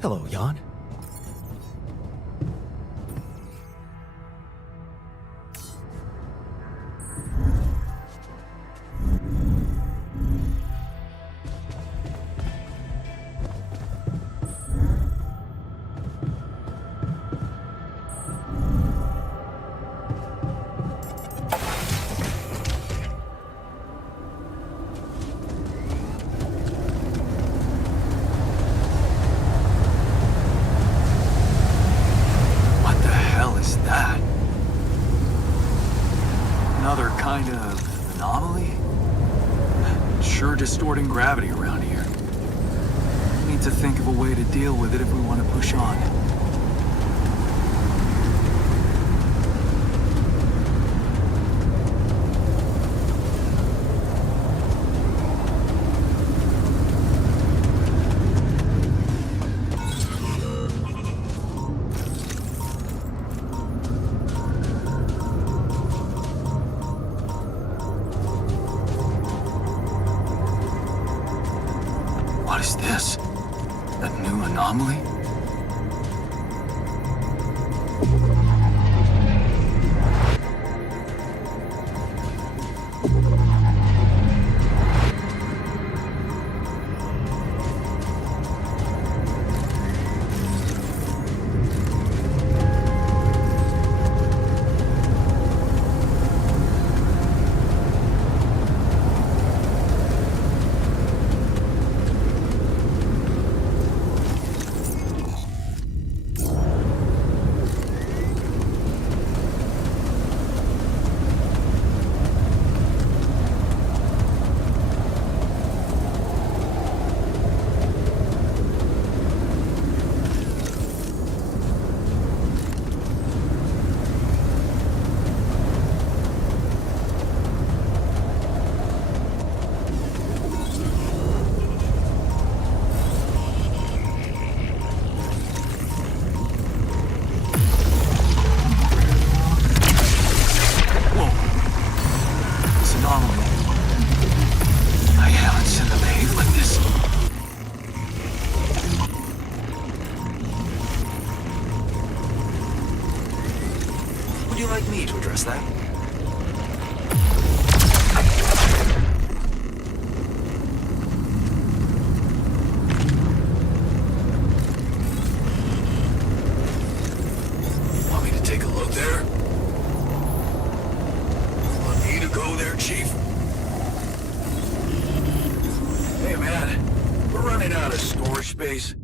Hello, Jan. Another kind of anomaly? Sure distorting gravity around here. Need to think of a way to deal with it if we want to push on. What is this? A new anomaly? Would you like me to address that? Want me to take a look there? Want me to go there, Chief? Hey, man. We're running out of storage space.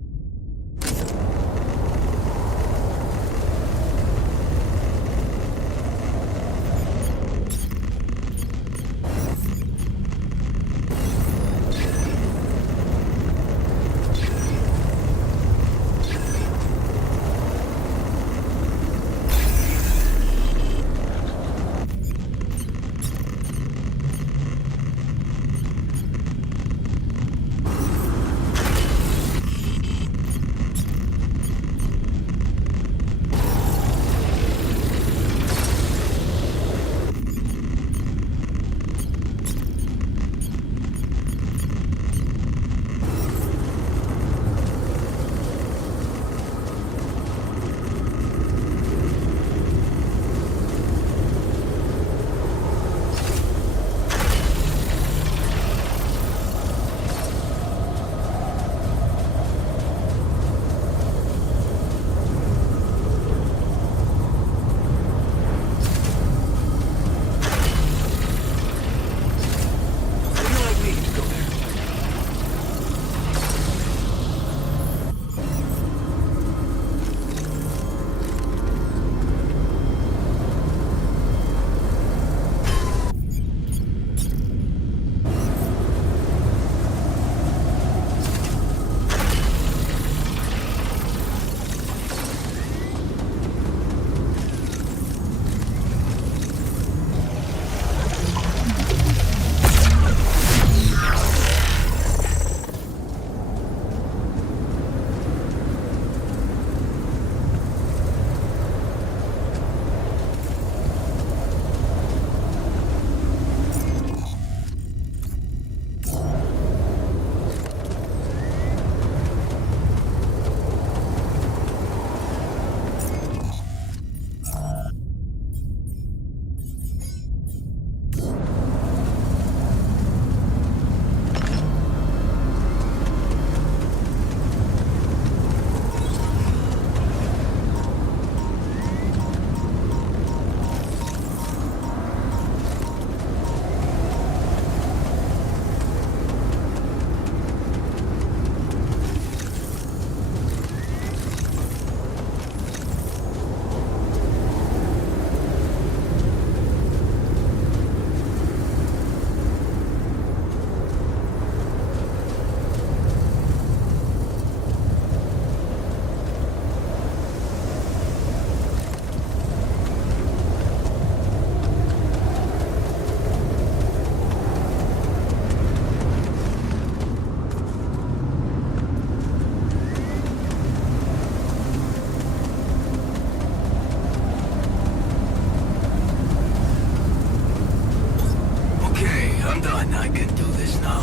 I'm done. I can do this now.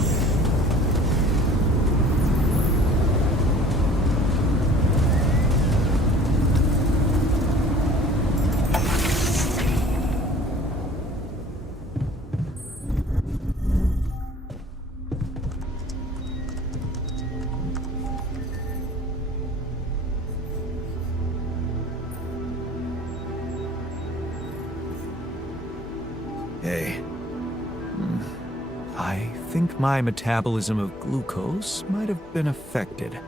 Hey. I think my metabolism of glucose might have been affected.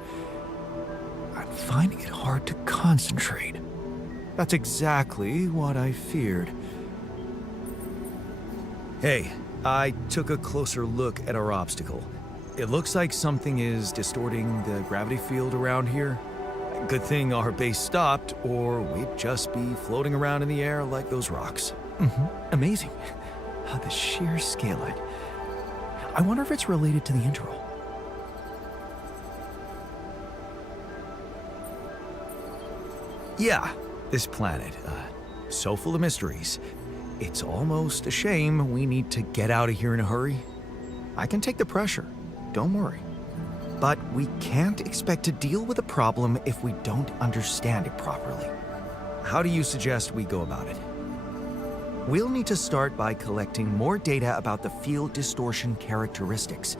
I'm finding it hard to concentrate. That's exactly what I feared. Hey, I took a closer look at our obstacle. It looks like something is distorting the gravity field around here. Good thing our base stopped, or we'd just be floating around in the air like those rocks. Amazing. The sheer scale of it. I wonder if it's related to the intro. Yeah, this planet, so full of mysteries. It's almost a shame we need to get out of here in a hurry. I can take the pressure, don't worry. But we can't expect to deal with a problem if we don't understand it properly. How do you suggest we go about it? We'll need to start by collecting more data about the field distortion characteristics.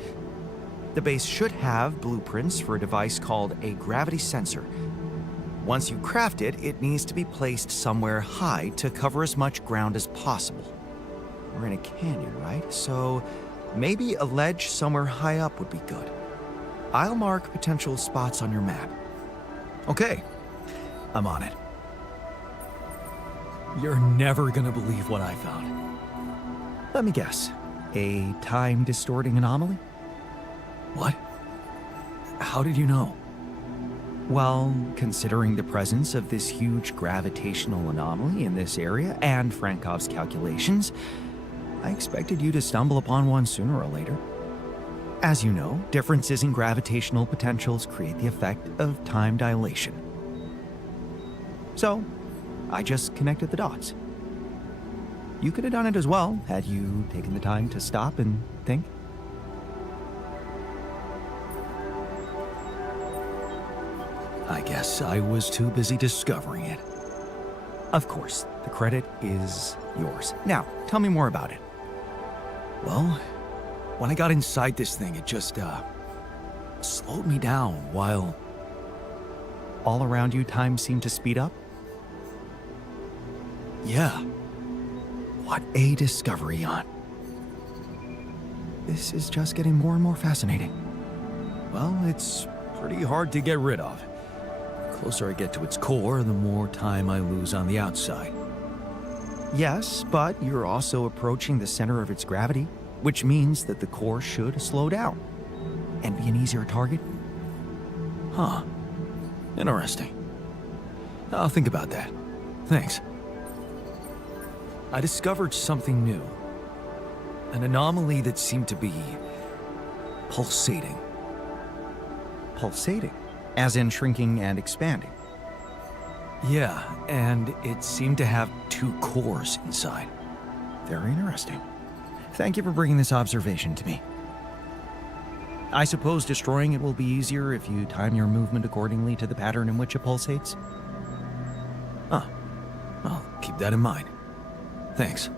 The base should have blueprints for a device called a gravity sensor. Once you craft it, it needs to be placed somewhere high to cover as much ground as possible. We're in a canyon, right? So maybe a ledge somewhere high up would be good. I'll mark potential spots on your map. Okay, I'm on it. You're never gonna believe what I found. Let me guess. A time-distorting anomaly? What? How did you know? Well, considering the presence of this huge gravitational anomaly in this area and Frankov's calculations, I expected you to stumble upon one sooner or later. As you know, differences in gravitational potentials create the effect of time dilation. So, I just connected the dots. You could have done it as well, had you taken the time to stop and think. I guess I was too busy discovering it. Of course, the credit is yours. Now, tell me more about it. Well, when I got inside this thing, it just, slowed me down while all around you time seemed to speed up. Yeah. What a discovery, Jan. This is just getting more and more fascinating. Well, it's pretty hard to get rid of. The closer I get to its core, the more time I lose on the outside. Yes, but you're also approaching the center of its gravity, which means that the core should slow down and be an easier target. Huh. Interesting. I'll think about that. Thanks. I discovered something new. An anomaly that seemed to be pulsating. Pulsating? As in shrinking and expanding? Yeah, and it seemed to have two cores inside. Very interesting. Thank you for bringing this observation to me. I suppose destroying it will be easier if you time your movement accordingly to the pattern in which it pulsates? Huh. I'll keep that in mind. Thanks.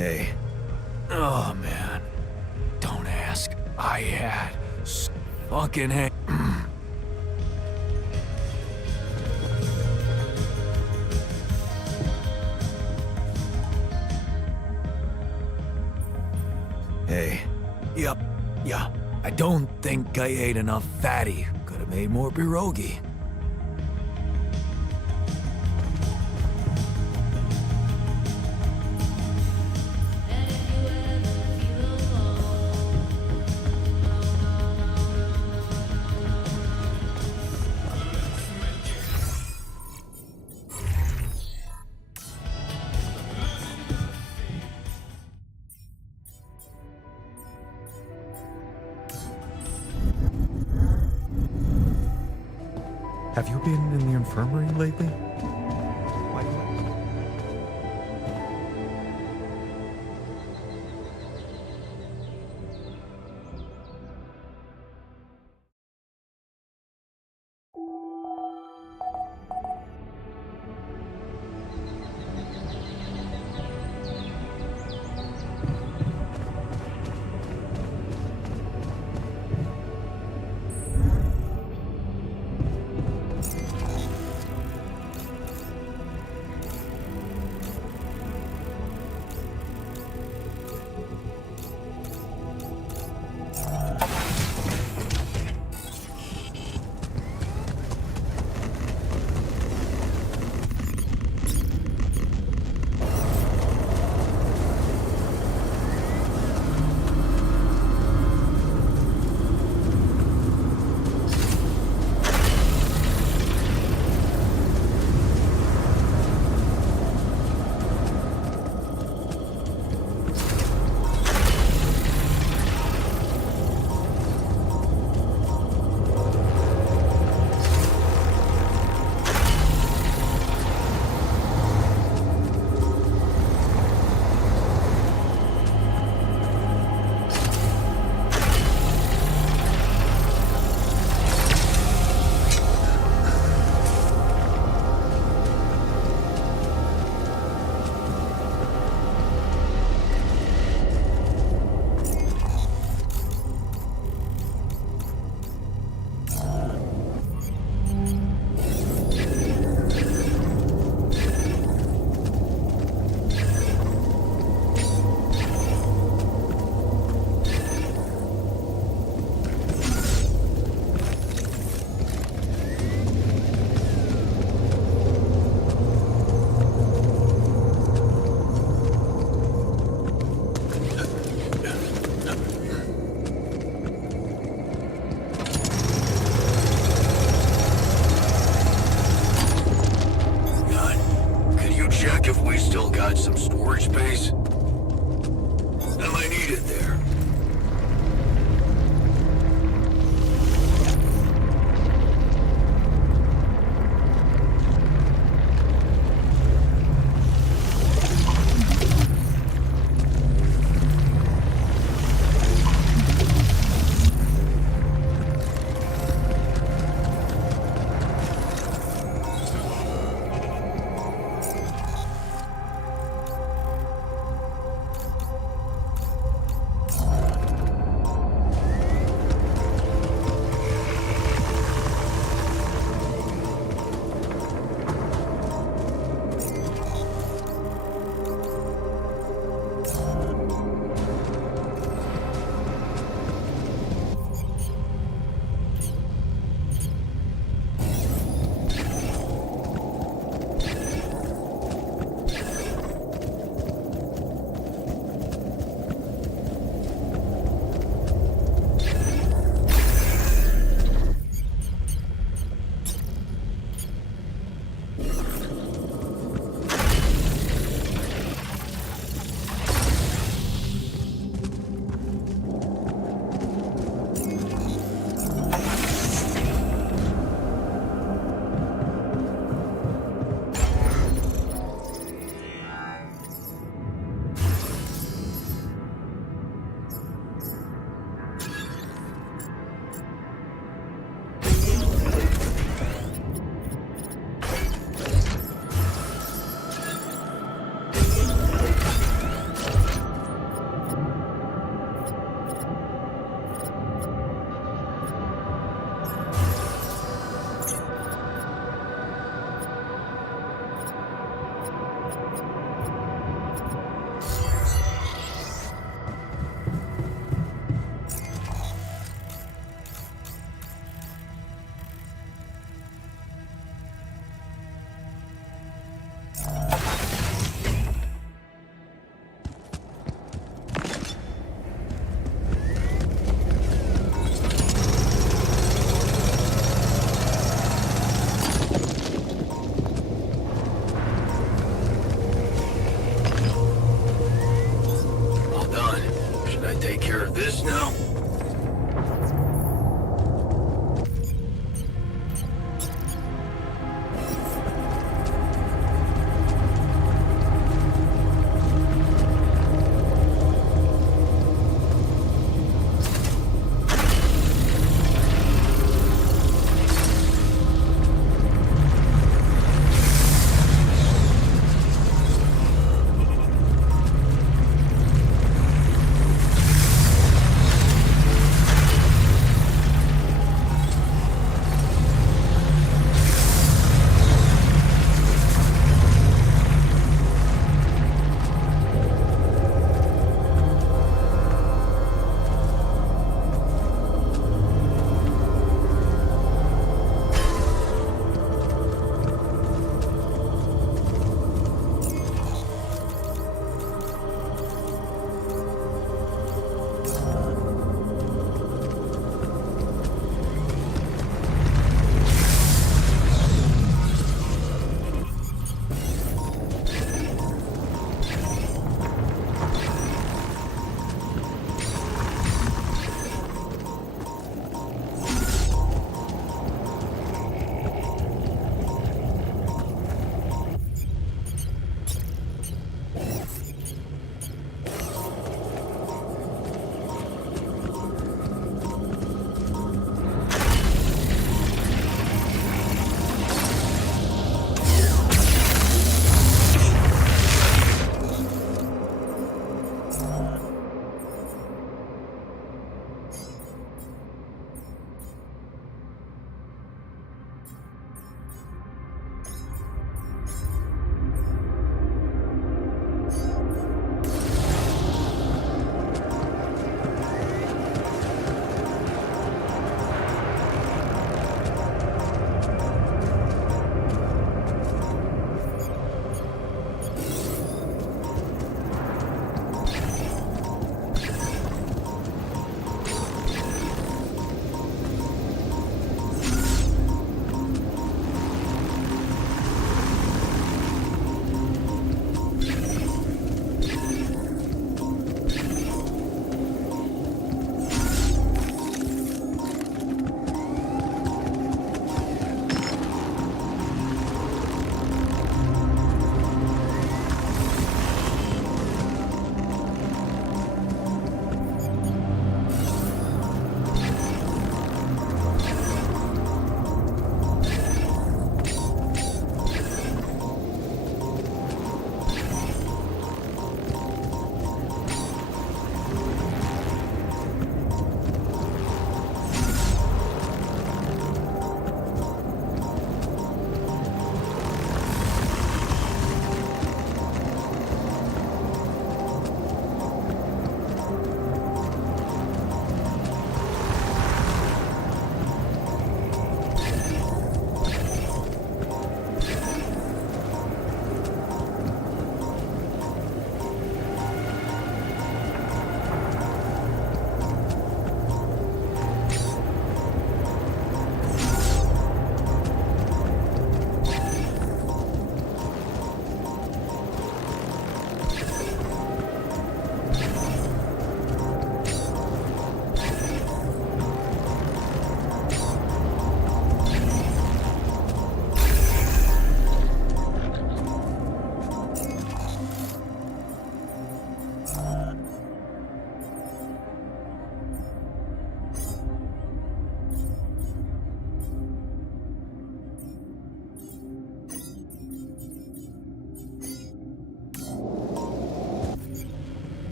Hey. Oh, man. Don't ask. I had fucking hang. Hey. Yep. Yeah. I don't think I ate enough fatty. Could have made more pierogi. Have you been in the infirmary lately? Why do you...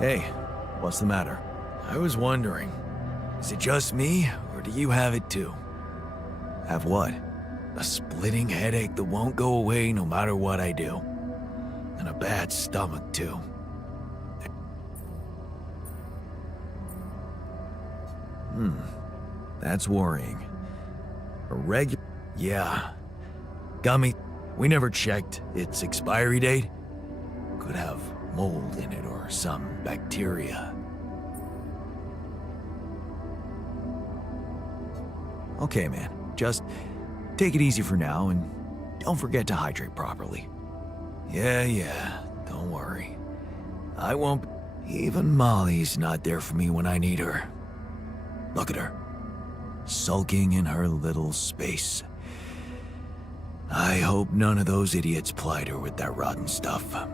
Hey, what's the matter? I was wondering, is it just me, or do you have it too? Have what? A splitting headache that won't go away no matter what I do. And a bad stomach too. That's worrying. A regular... Yeah. Gummy, we never checked its expiry date. Could have mold in it or some bacteria. Okay, man. Just take it easy for now and don't forget to hydrate properly. Yeah. Don't worry. I won't... Even Molly's not there for me when I need her. Look at her. Sulking in her little space. I hope none of those idiots plied her with that rotten stuff.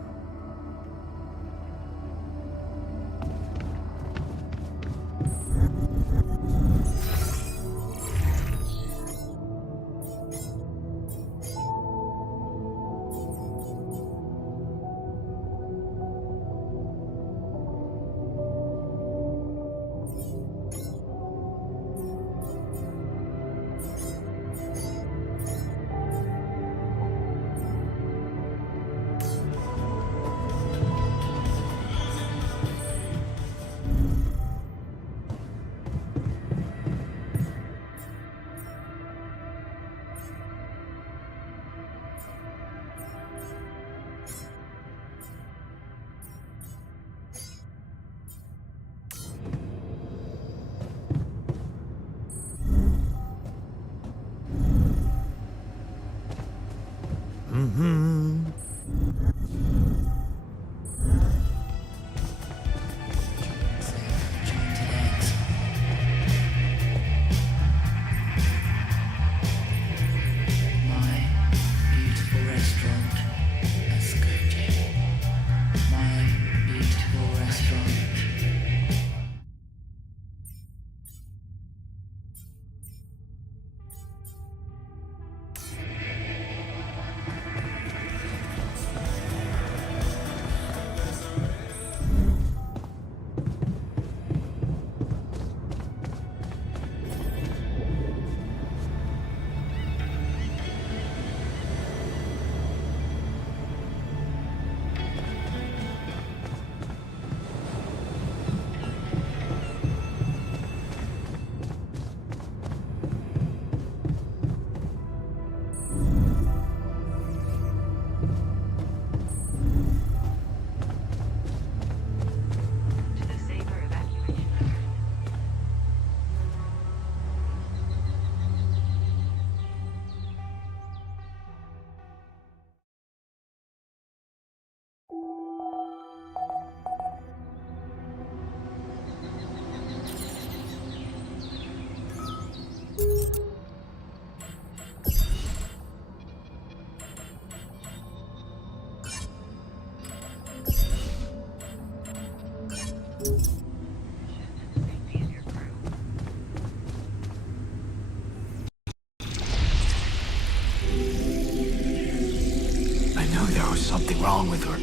Something wrong with her.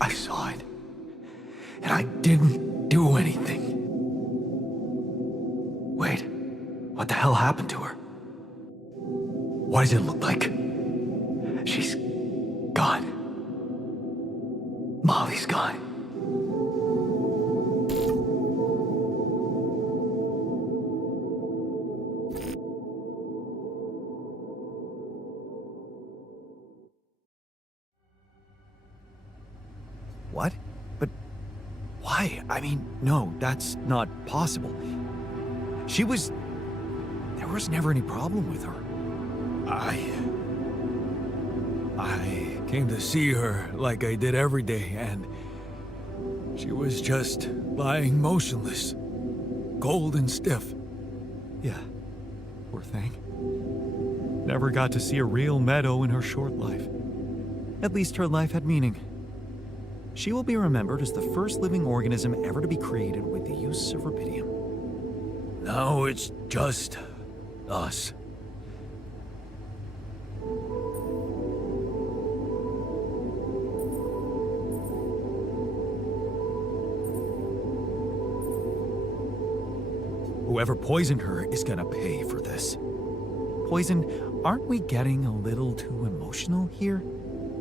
I saw it. And I didn't do anything. Wait, what the hell happened to her? What does it look like? She's gone. Molly's gone. What? But why? I mean, no, that's not possible. There was never any problem with her. I came to see her like I did every day, and she was just lying motionless, cold and stiff. Yeah, poor thing. Never got to see a real meadow in her short life. At least her life had meaning. She will be remembered as the first living organism ever to be created with the use of rubidium. Now it's just us. Whoever poisoned her is gonna pay for this. Poison, aren't we getting a little too emotional here?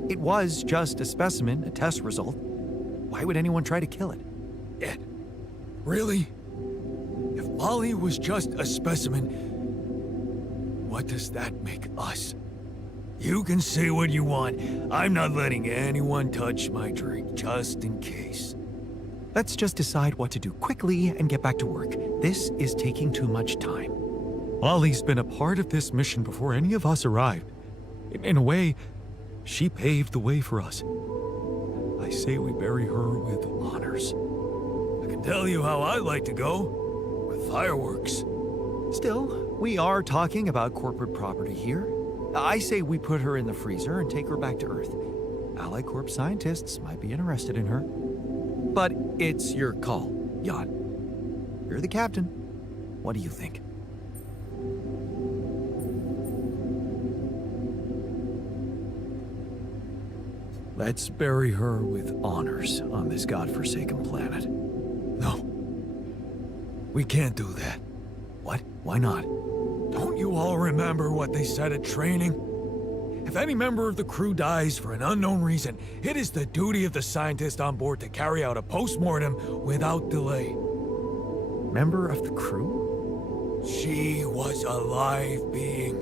It was just a specimen, a test result. Why would anyone try to kill it? Ed, really? If Molly was just a specimen, what does that make us? You can say what you want. I'm not letting anyone touch my drink, just in case. Let's just decide what to do quickly and get back to work. This is taking too much time. Molly's been a part of this mission before any of us arrived. In a way, she paved the way for us. I say we bury her with honors. I can tell you how I'd like to go. With fireworks. Still, we are talking about corporate property here. I say we put her in the freezer and take her back to Earth. Ally Corp scientists might be interested in her. But it's your call, Jan. You're the captain. What do you think? Let's bury her with honors on this godforsaken planet. No. We can't do that. What? Why not? Don't you all remember what they said at training? If any member of the crew dies for an unknown reason, it is the duty of the scientist on board to carry out a post-mortem without delay. Member of the crew? She was a live being,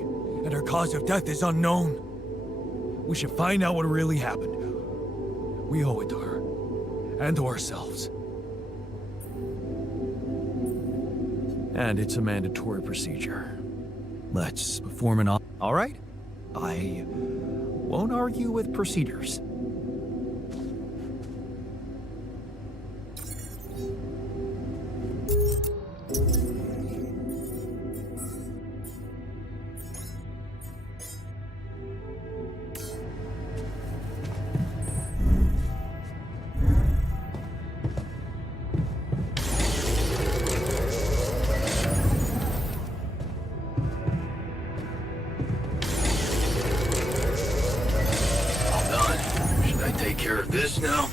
and her cause of death is unknown. We should find out what really happened. We owe it to her, and to ourselves. And it's a mandatory procedure. Let's perform an all right? I won't argue with procedures. Take care of this now?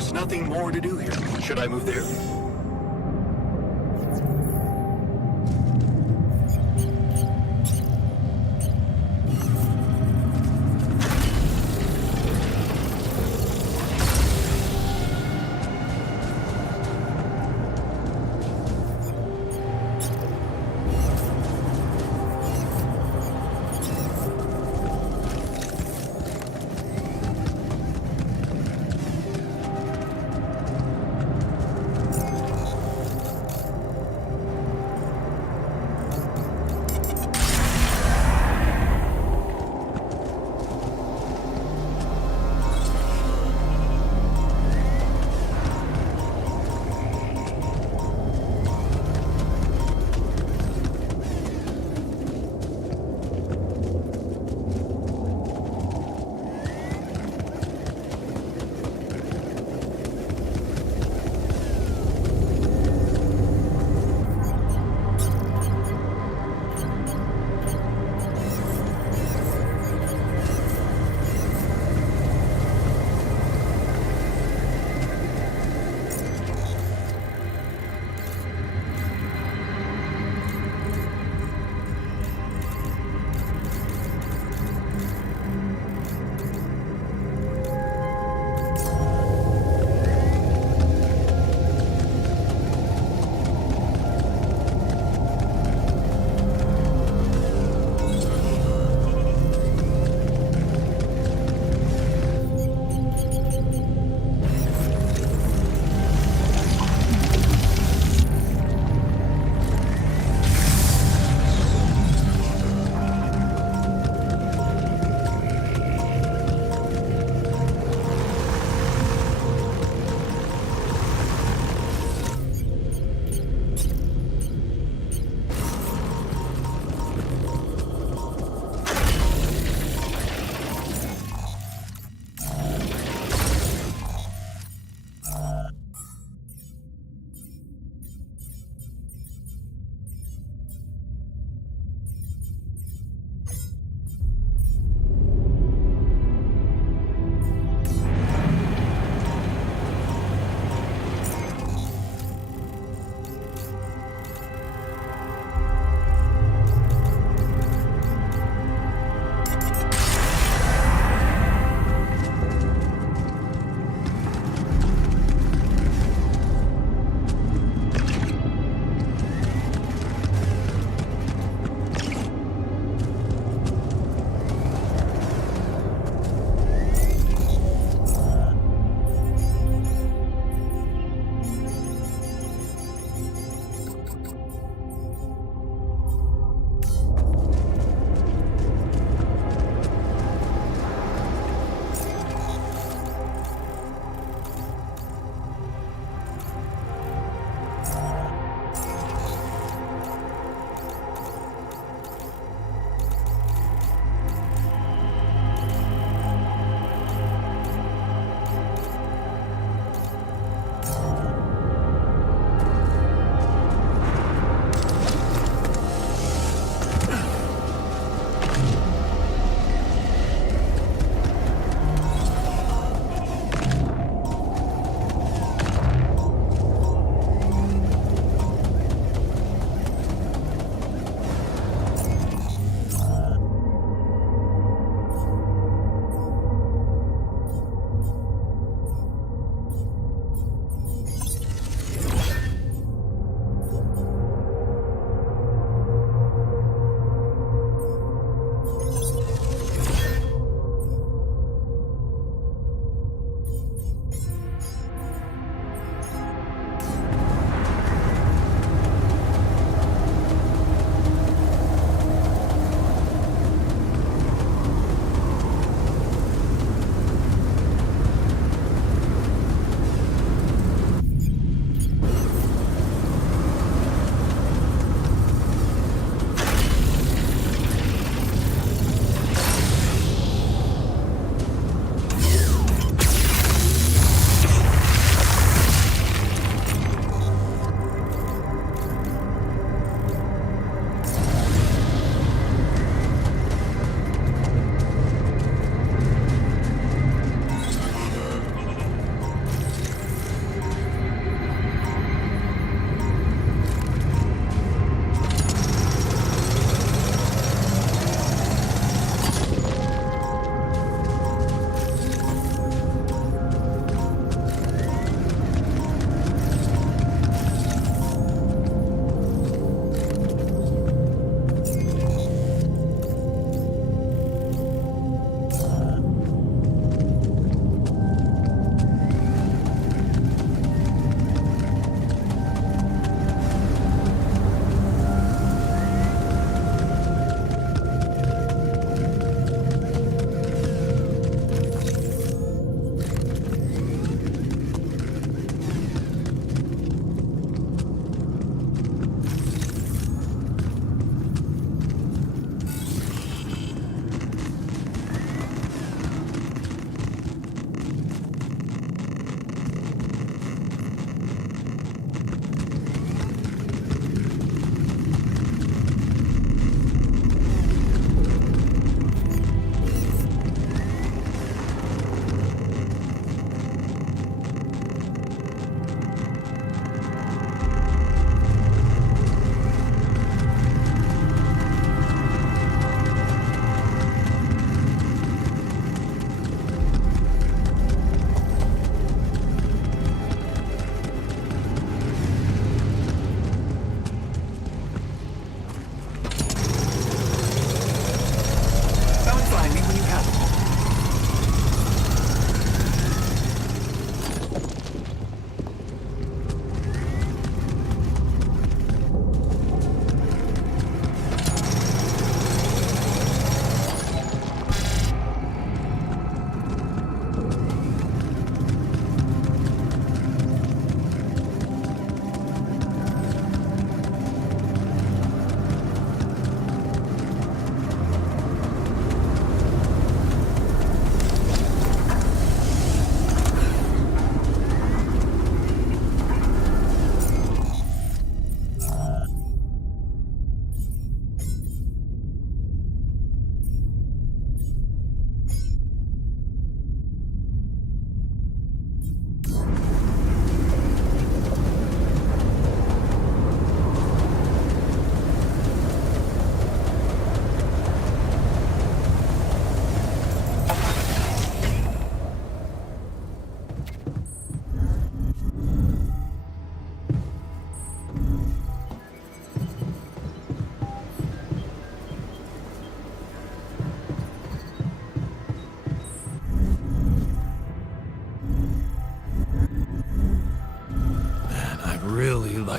there's nothing more to do here. Should I move there?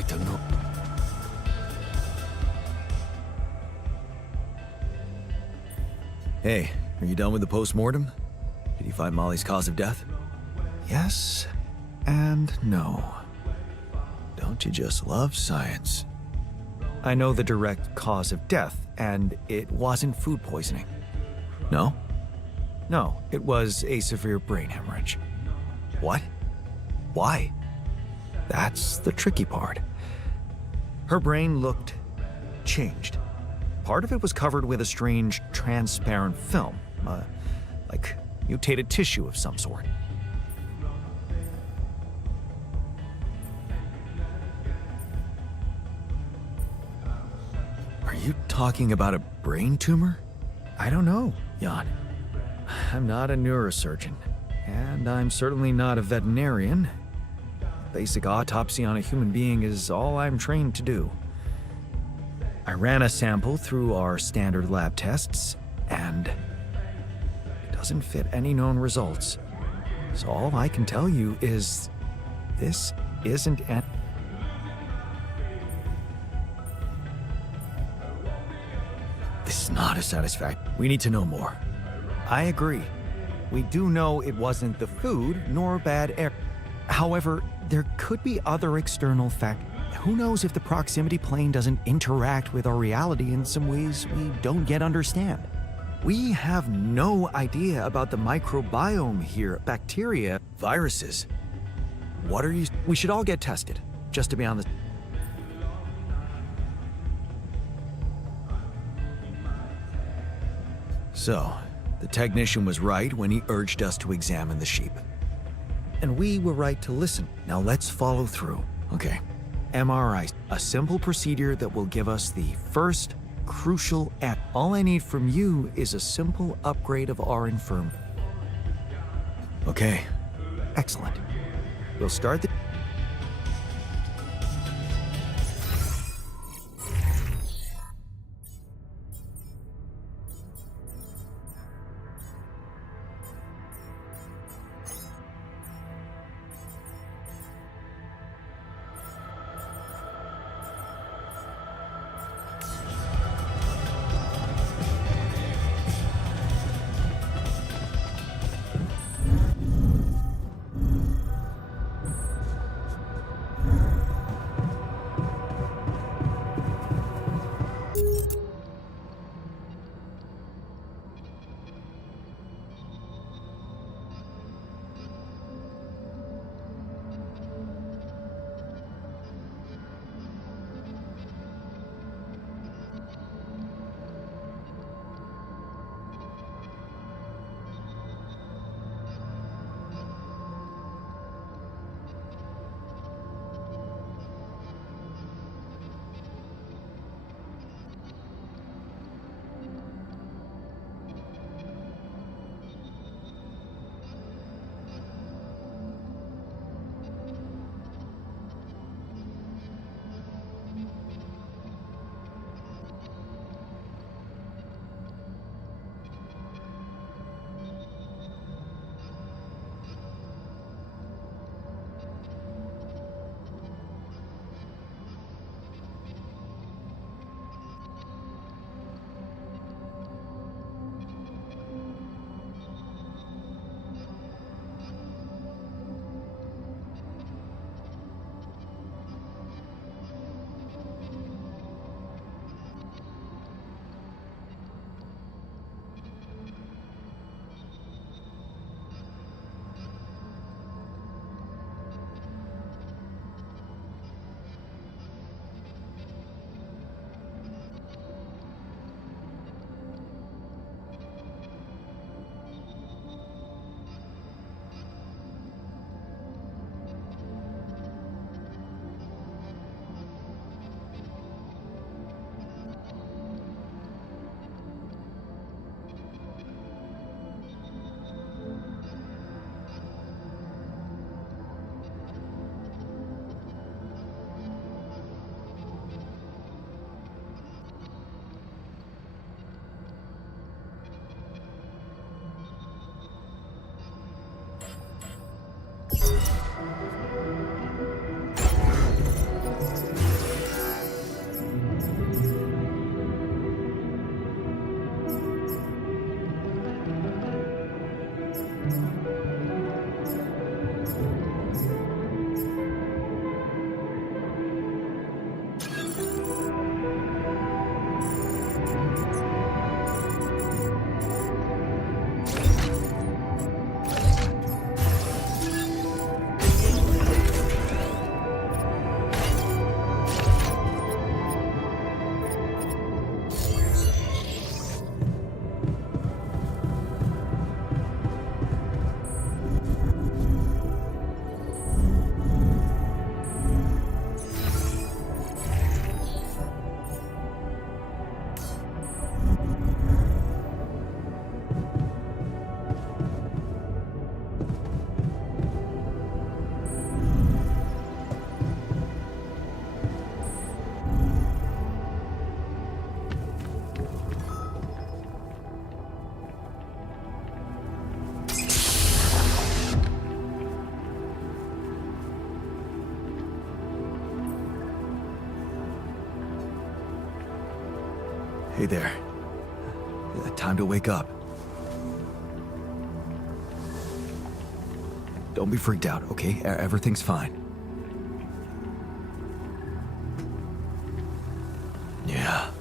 like to know. Hey, are you done with the post-mortem? Did you find Molly's cause of death? Yes and no. Don't you just love science? I know the direct cause of death, and it wasn't food poisoning. No? No, it was a severe brain hemorrhage. What? Why? That's the tricky part. Her brain looked changed. Part of it was covered with a strange, transparent film, like mutated tissue of some sort. Are you talking about a brain tumor? I don't know. Jan, I'm not a neurosurgeon, and I'm certainly not a veterinarian. Basic autopsy on a human being is all I'm trained to do. I ran a sample through our standard lab tests, and it doesn't fit any known results. So all I can tell you is this isn't an... this is not a satisfactory. We need to know more. I agree. We do know it wasn't the food nor bad air. However, there could be other external factors. Who knows if the proximity plane doesn't interact with our reality in some ways we don't yet understand? We have no idea about the microbiome here, bacteria, Viruses? What are you... We should all get tested, just to be on the... So, the technician was right when he urged us to examine the sheep. And we were right to listen. Now let's follow through. Okay. MRI, a simple procedure that will give us the first crucial app. All I need from you is a simple upgrade of our infirmary. Okay. Excellent. We'll start the... Hey there. Time to wake up. Don't be freaked out, okay? Everything's fine. Yeah,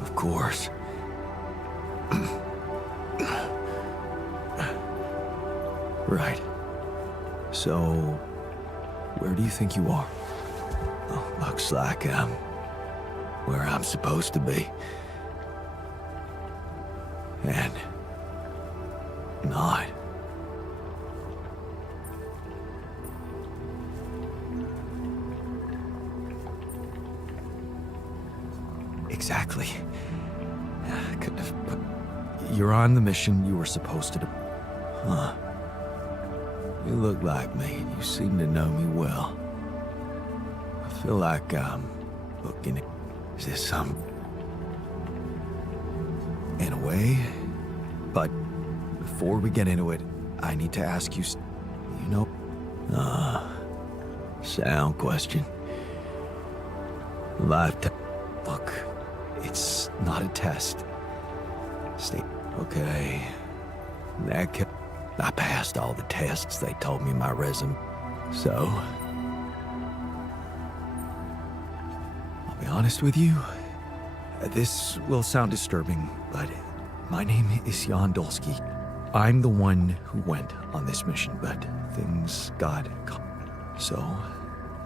of course. Right. So, where do you think you are? Oh, looks like I'm where I'm supposed to be. And not. Exactly. Couldn't have put... You're on the mission you were supposed to do. Huh. You look like me, and you seem to know me well. I feel like I'm looking at... Is this some... In a way? But before we get into it, I need to ask you... You know... Sound question. Lifetime... Look, it's not a test. Stay... Okay... I passed all the tests they told me my resume. So... I'll be honest with you. This will sound disturbing, but my name is Jan Dolsky. I'm the one who went on this mission, but things got... So,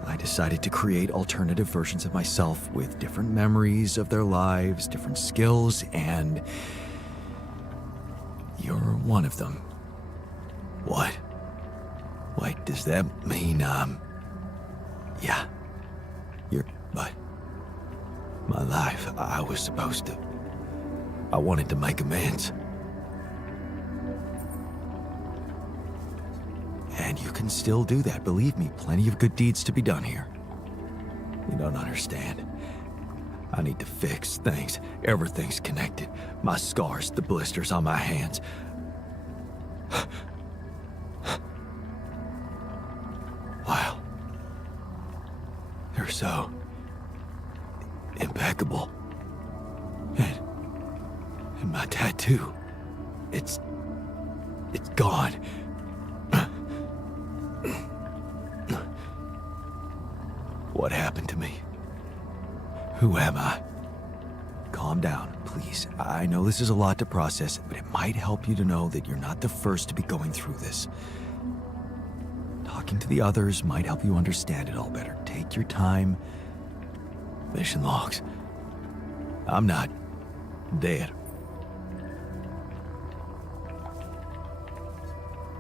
I decided to create alternative versions of myself with different memories of their lives, different skills, and... You're one of them. What? Wait, does that mean, Yeah. But... My life, I was supposed to... I wanted to make amends. And you can still do that, believe me. Plenty of good deeds to be done here. You don't understand. I need to fix things. Everything's connected. My scars, the blisters on my hands. Wow. They're so... impeccable. And my tattoo. It's gone. What happened to me? Who am I? Calm down, please. I know this is a lot to process, but it might help you to know that you're not the first to be going through this. Talking to the others might help you understand it all better. Take your time. Mission logs. I'm not dead.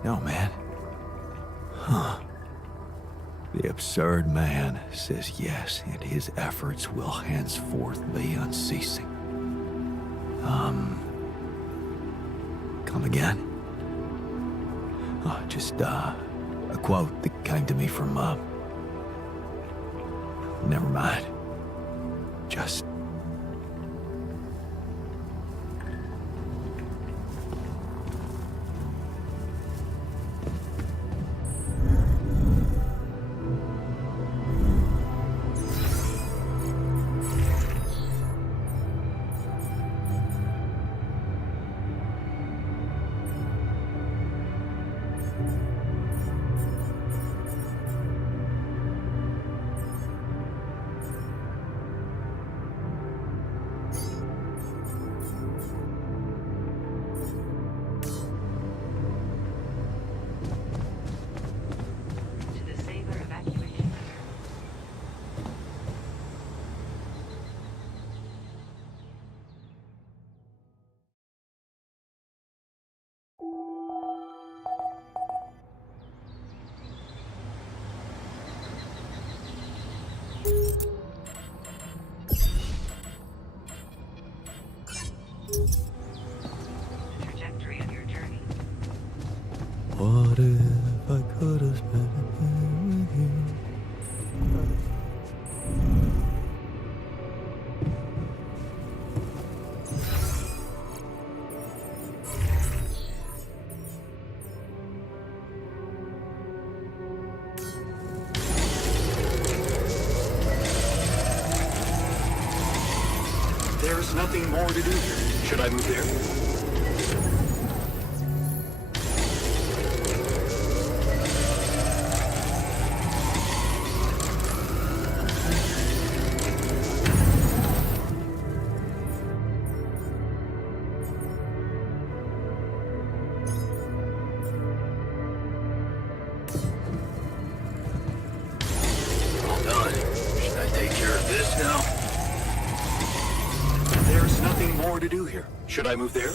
No, man. Huh. The absurd man says yes, and his efforts will henceforth be unceasing. Come again? Just, a quote that came to me from, Never mind. Just... There's nothing more to do here. Should I move there? All done. Should I take care of this now? There's nothing more to do here. Should I move there?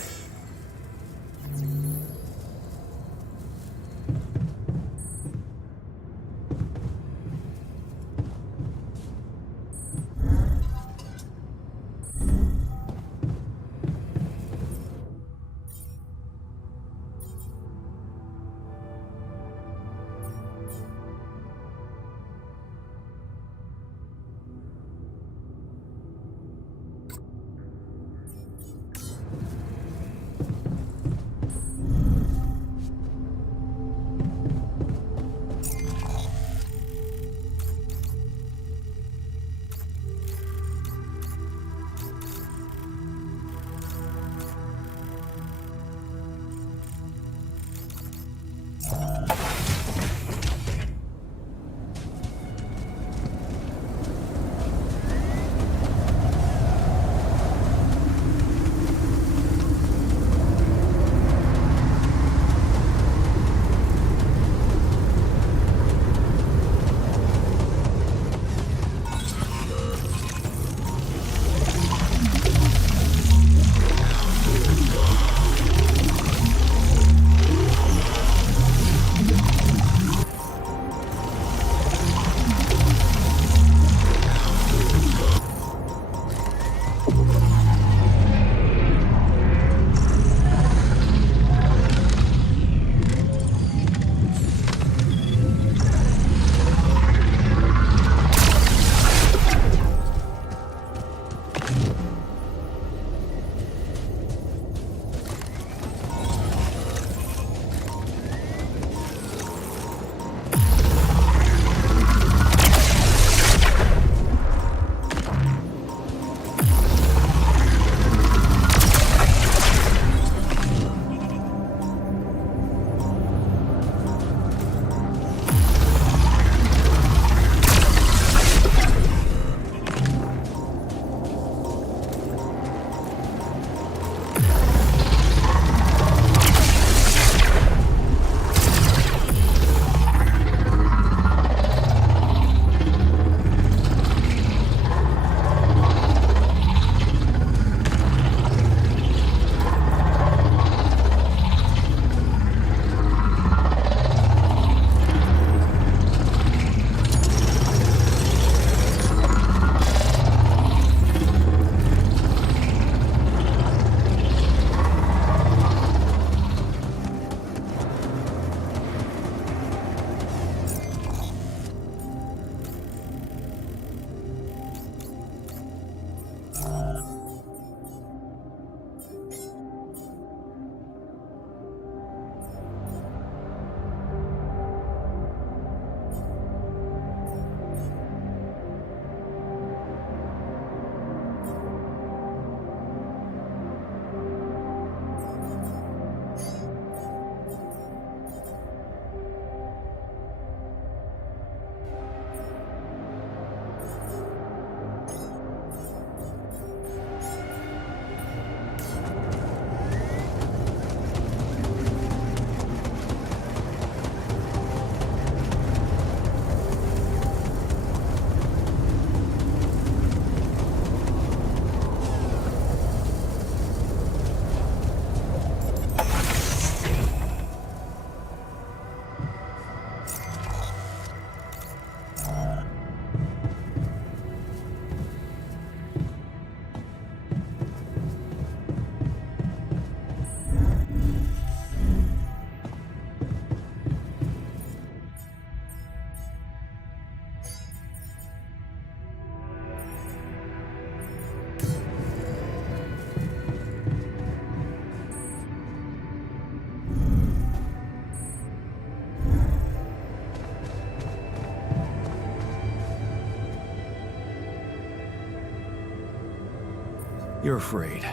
You're afraid.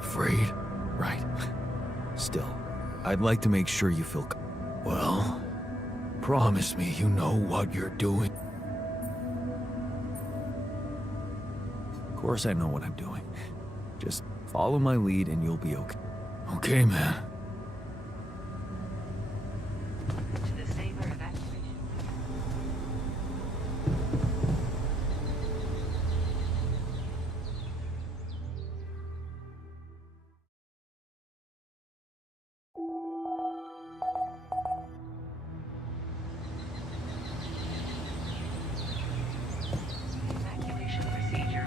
Afraid? Right. Still, I'd like to make sure you feel... Well, promise me you know what you're doing. Of course I know what I'm doing. Just follow my lead and you'll be okay. Okay, man. To the saber evacuation. Evacuation procedure.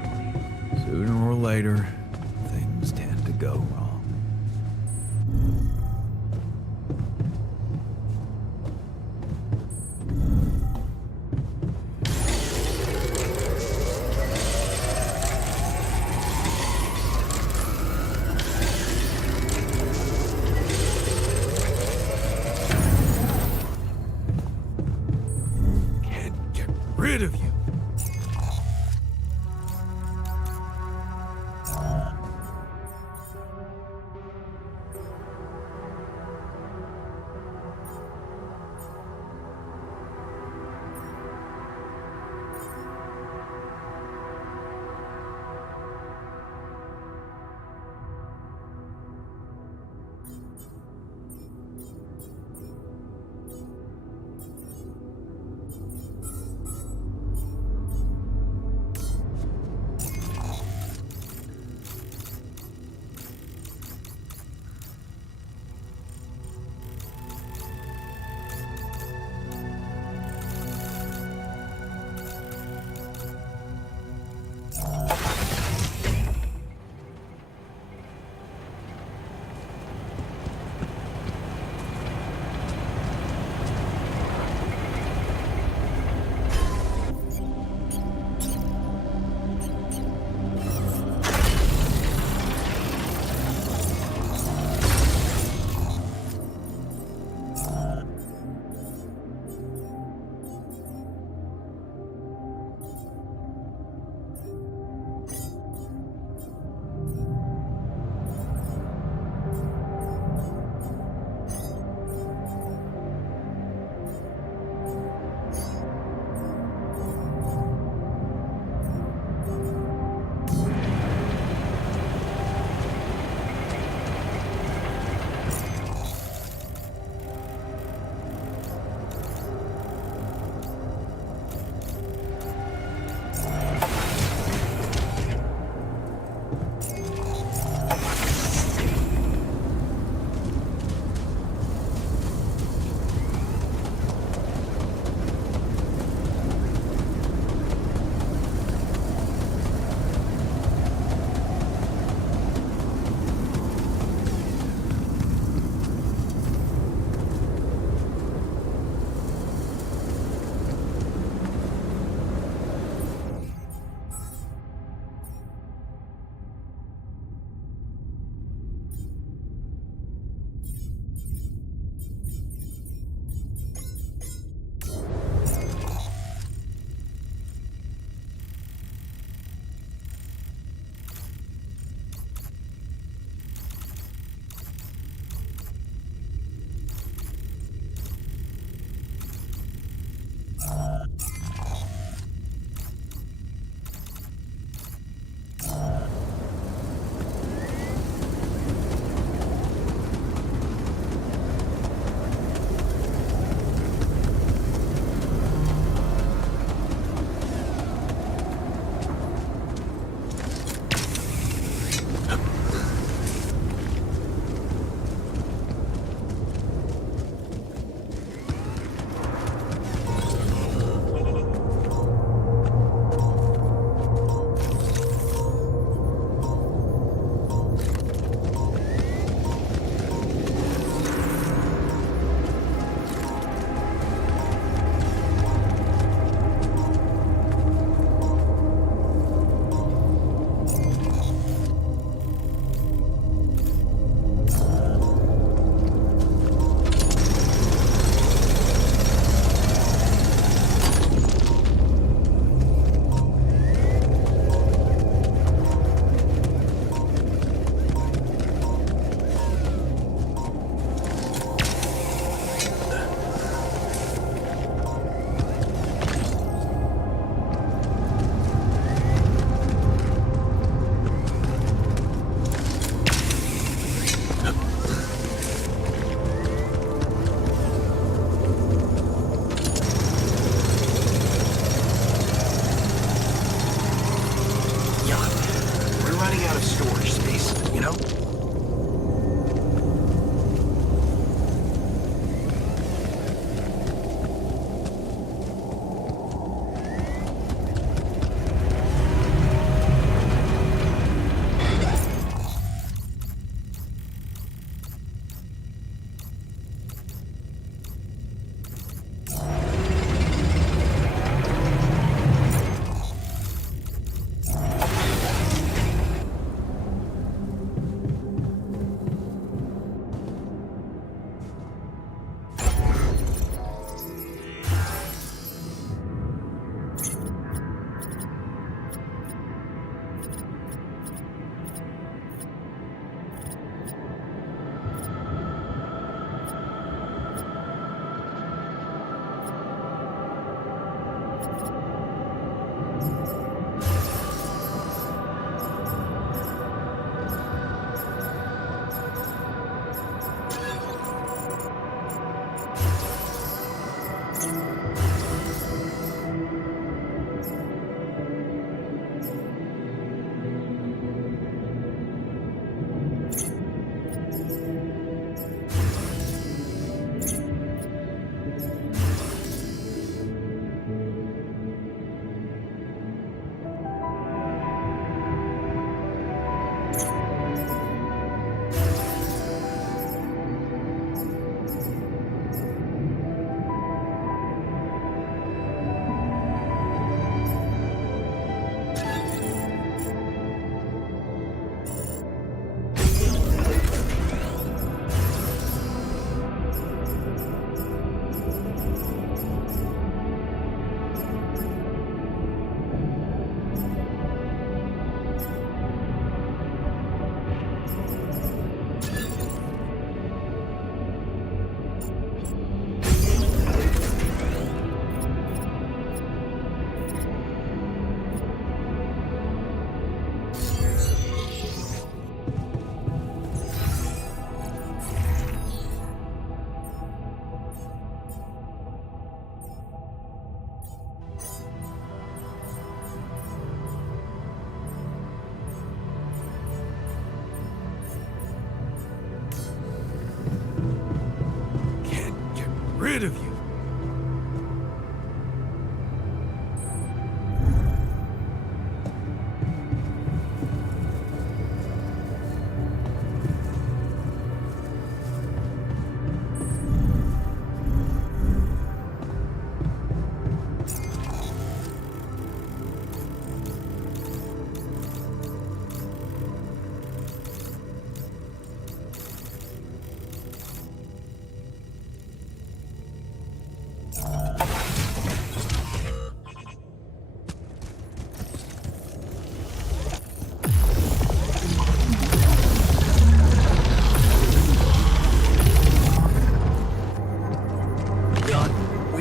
Sooner or later, things tend to go wrong. Can't get rid of you.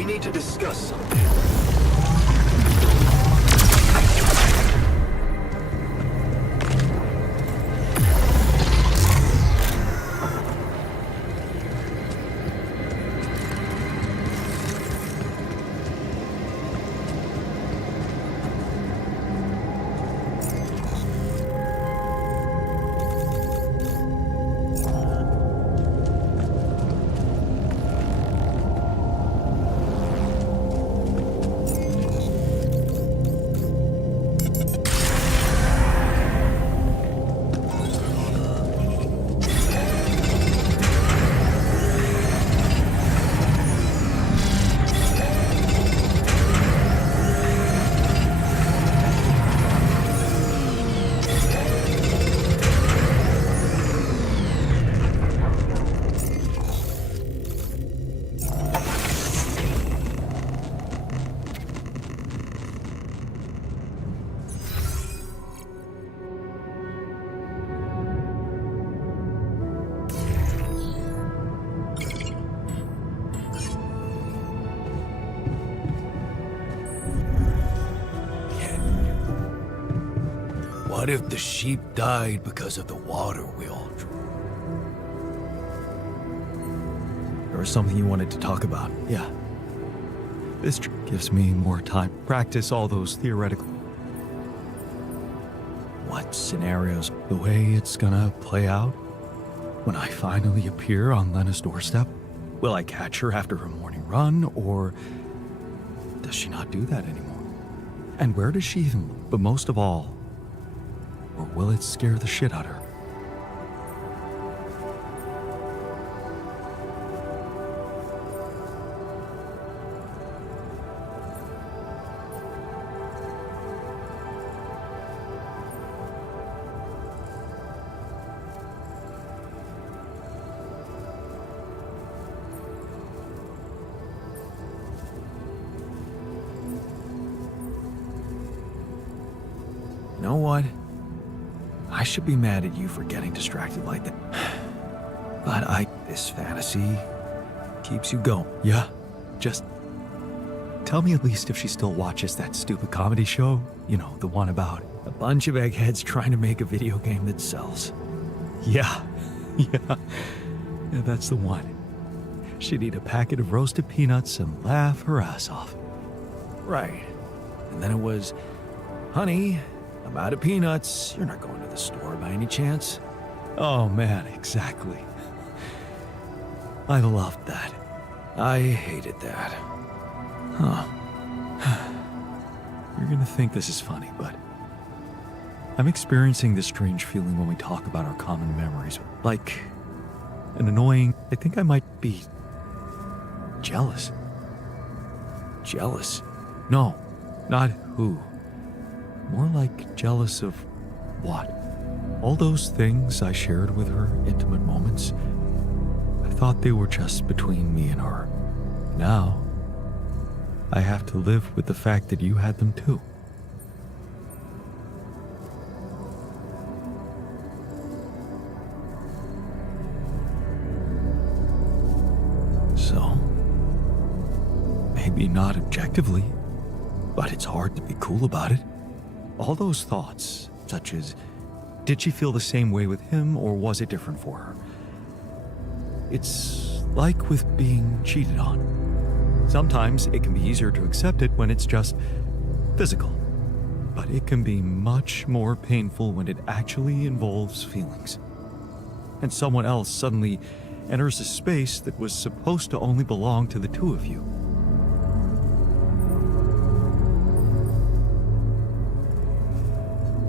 We need to discuss something. What if the sheep died because of the water we all drew? There was something you wanted to talk about. Yeah. This gives me more time to practice all those theoretical. What scenarios? The way it's gonna play out when I finally appear on Lena's doorstep. Will I catch her after her morning run, or does she not do that anymore? And where does she even live? But most of all, or will it scare the shit out of her? You know what? I should be mad at you for getting distracted like that. But this fantasy keeps you going. Yeah, just tell me at least if she still watches that stupid comedy show. You know, the one about A bunch of eggheads trying to make a video game that sells. Yeah, yeah, that's the one. She'd eat a packet of roasted peanuts and laugh her ass off. Right. And then it was, honey, I'm out of peanuts. You're not going to the store by any chance? Oh man, exactly. I loved that. I hated that. Huh. You're gonna think this is funny, but I'm experiencing this strange feeling when we talk about our common memories. Like an annoying, I think I might be jealous. Jealous? No, not who. More like jealous of what? All those things I shared with her, intimate moments, I thought they were just between me and her. Now, I have to live with the fact that you had them too. So, maybe not objectively, but it's hard to be cool about it. All those thoughts, such as, did she feel the same way with him or was it different for her? It's like with being cheated on. Sometimes it can be easier to accept it when it's just physical, but it can be much more painful when it actually involves feelings. And someone else suddenly enters a space that was supposed to only belong to the two of you.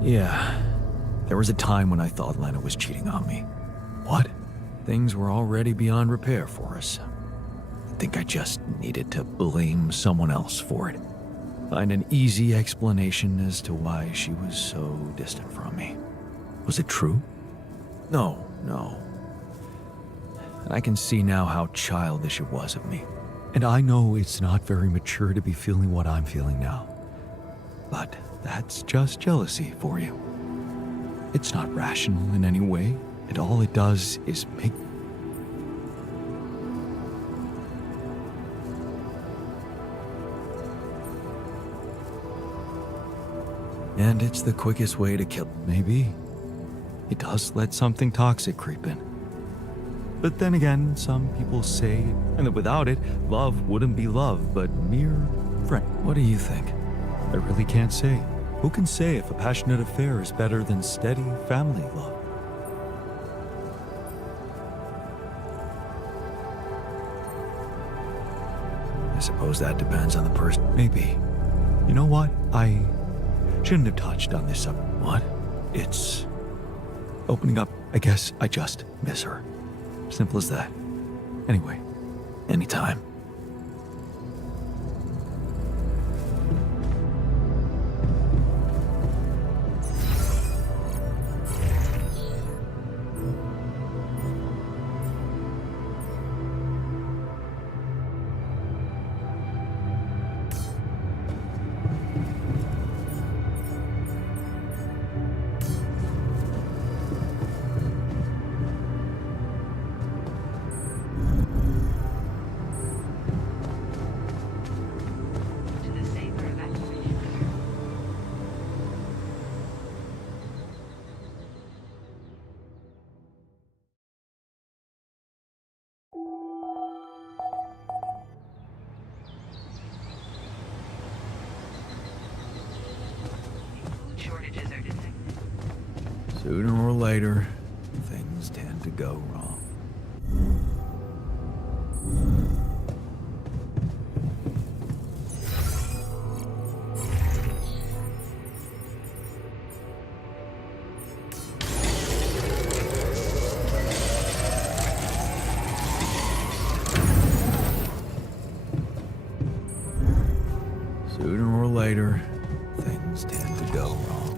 Yeah. There was a time when I thought Lena was cheating on me. What? Things were already beyond repair for us. I think I just needed to blame someone else for it. Find an easy explanation as to why she was so distant from me. Was it true? No. And I can see now how childish it was of me. And I know it's not very mature to be feeling what I'm feeling now. But that's just jealousy for you. It's not rational in any way, and all it does is make... And it's the quickest way to kill. Maybe. It does let something toxic creep in. But then again, some people say that without it, love wouldn't be love, but mere friend. What do you think? I really can't say. Who can say if a passionate affair is better than steady family love? I suppose that depends on the person. Maybe. You know what? I shouldn't have touched on this subject. What? It's opening up. I guess I just miss her. Simple as that. Anyway, Anytime. To the safer evacuation area. Food shortages are detected. Sooner or later, things tend to go wrong. Sooner or later, things tend to go wrong.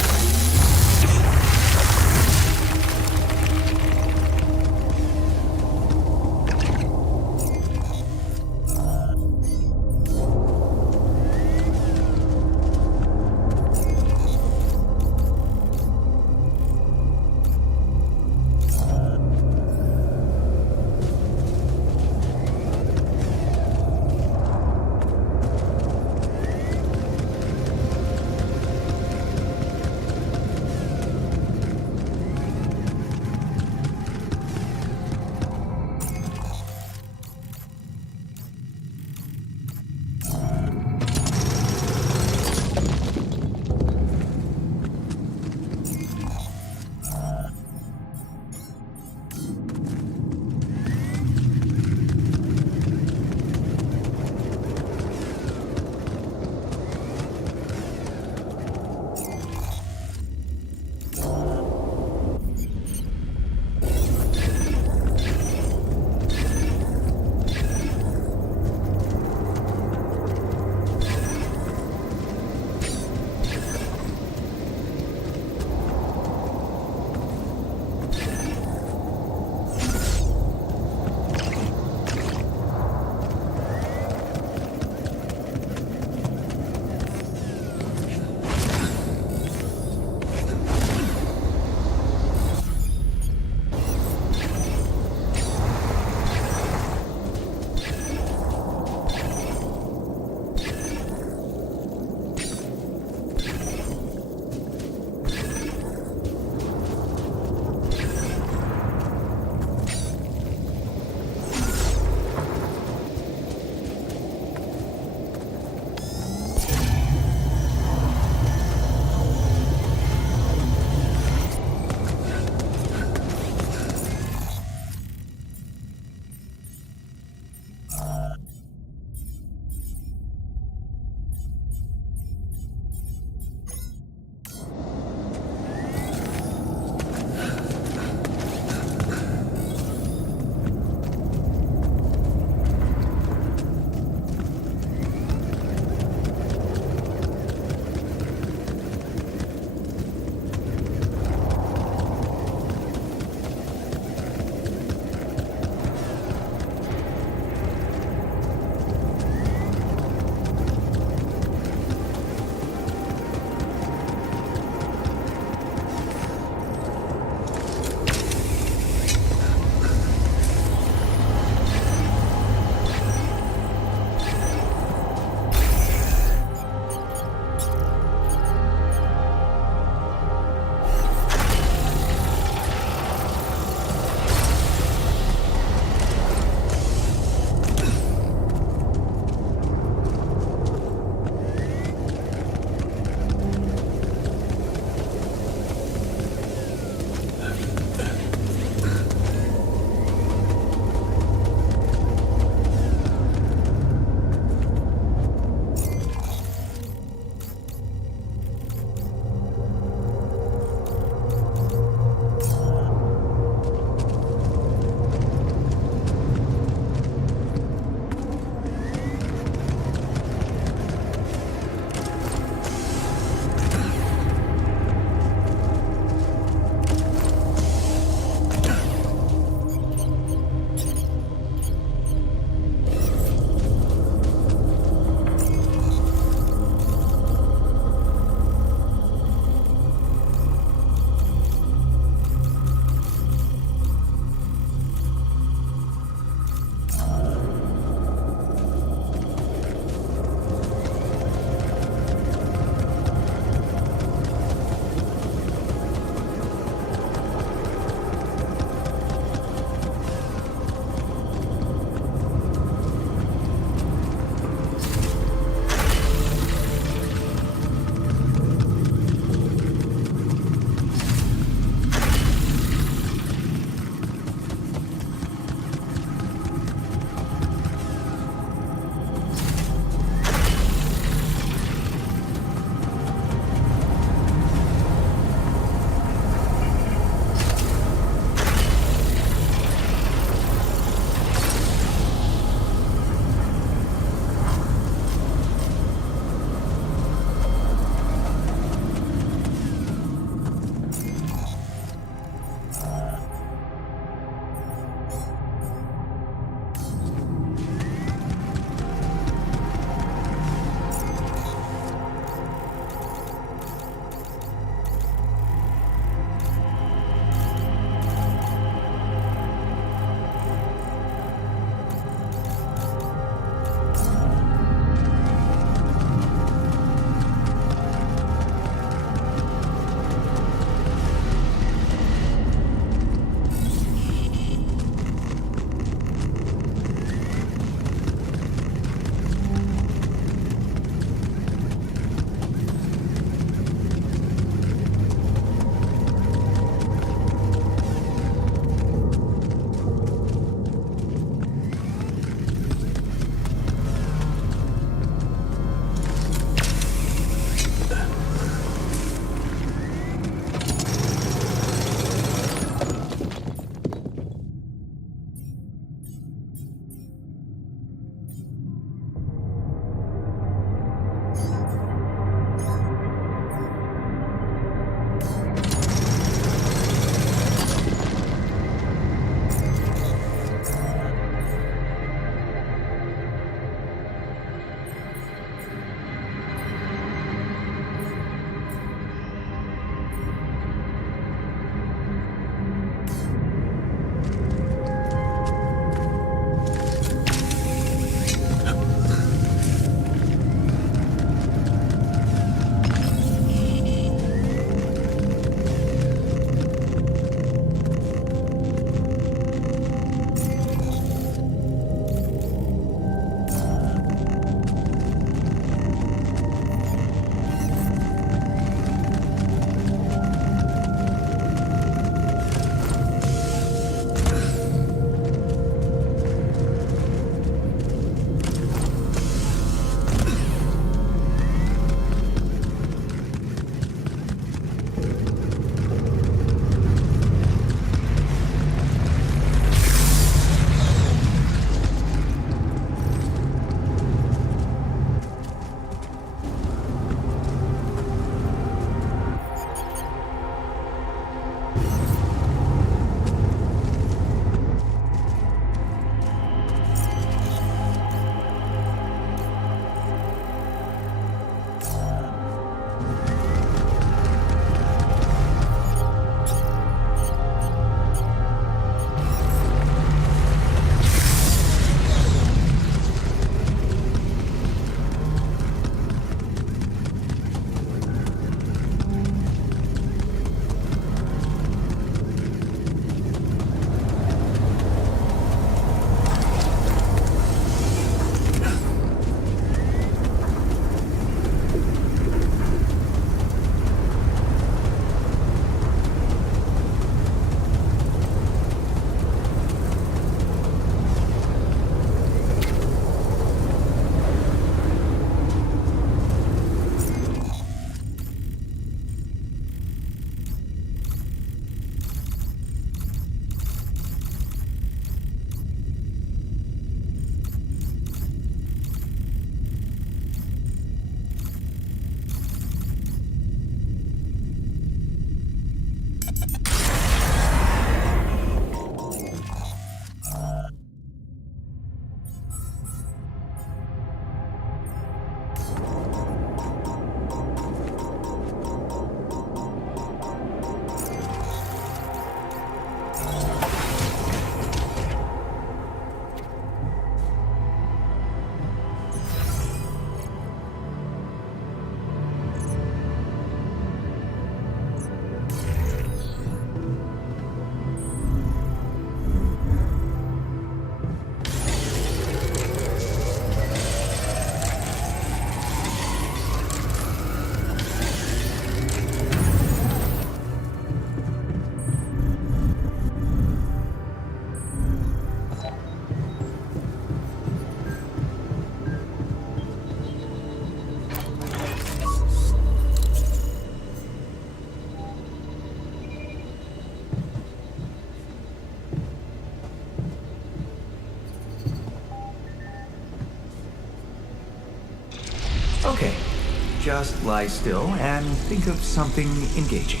just lie still and think of something engaging.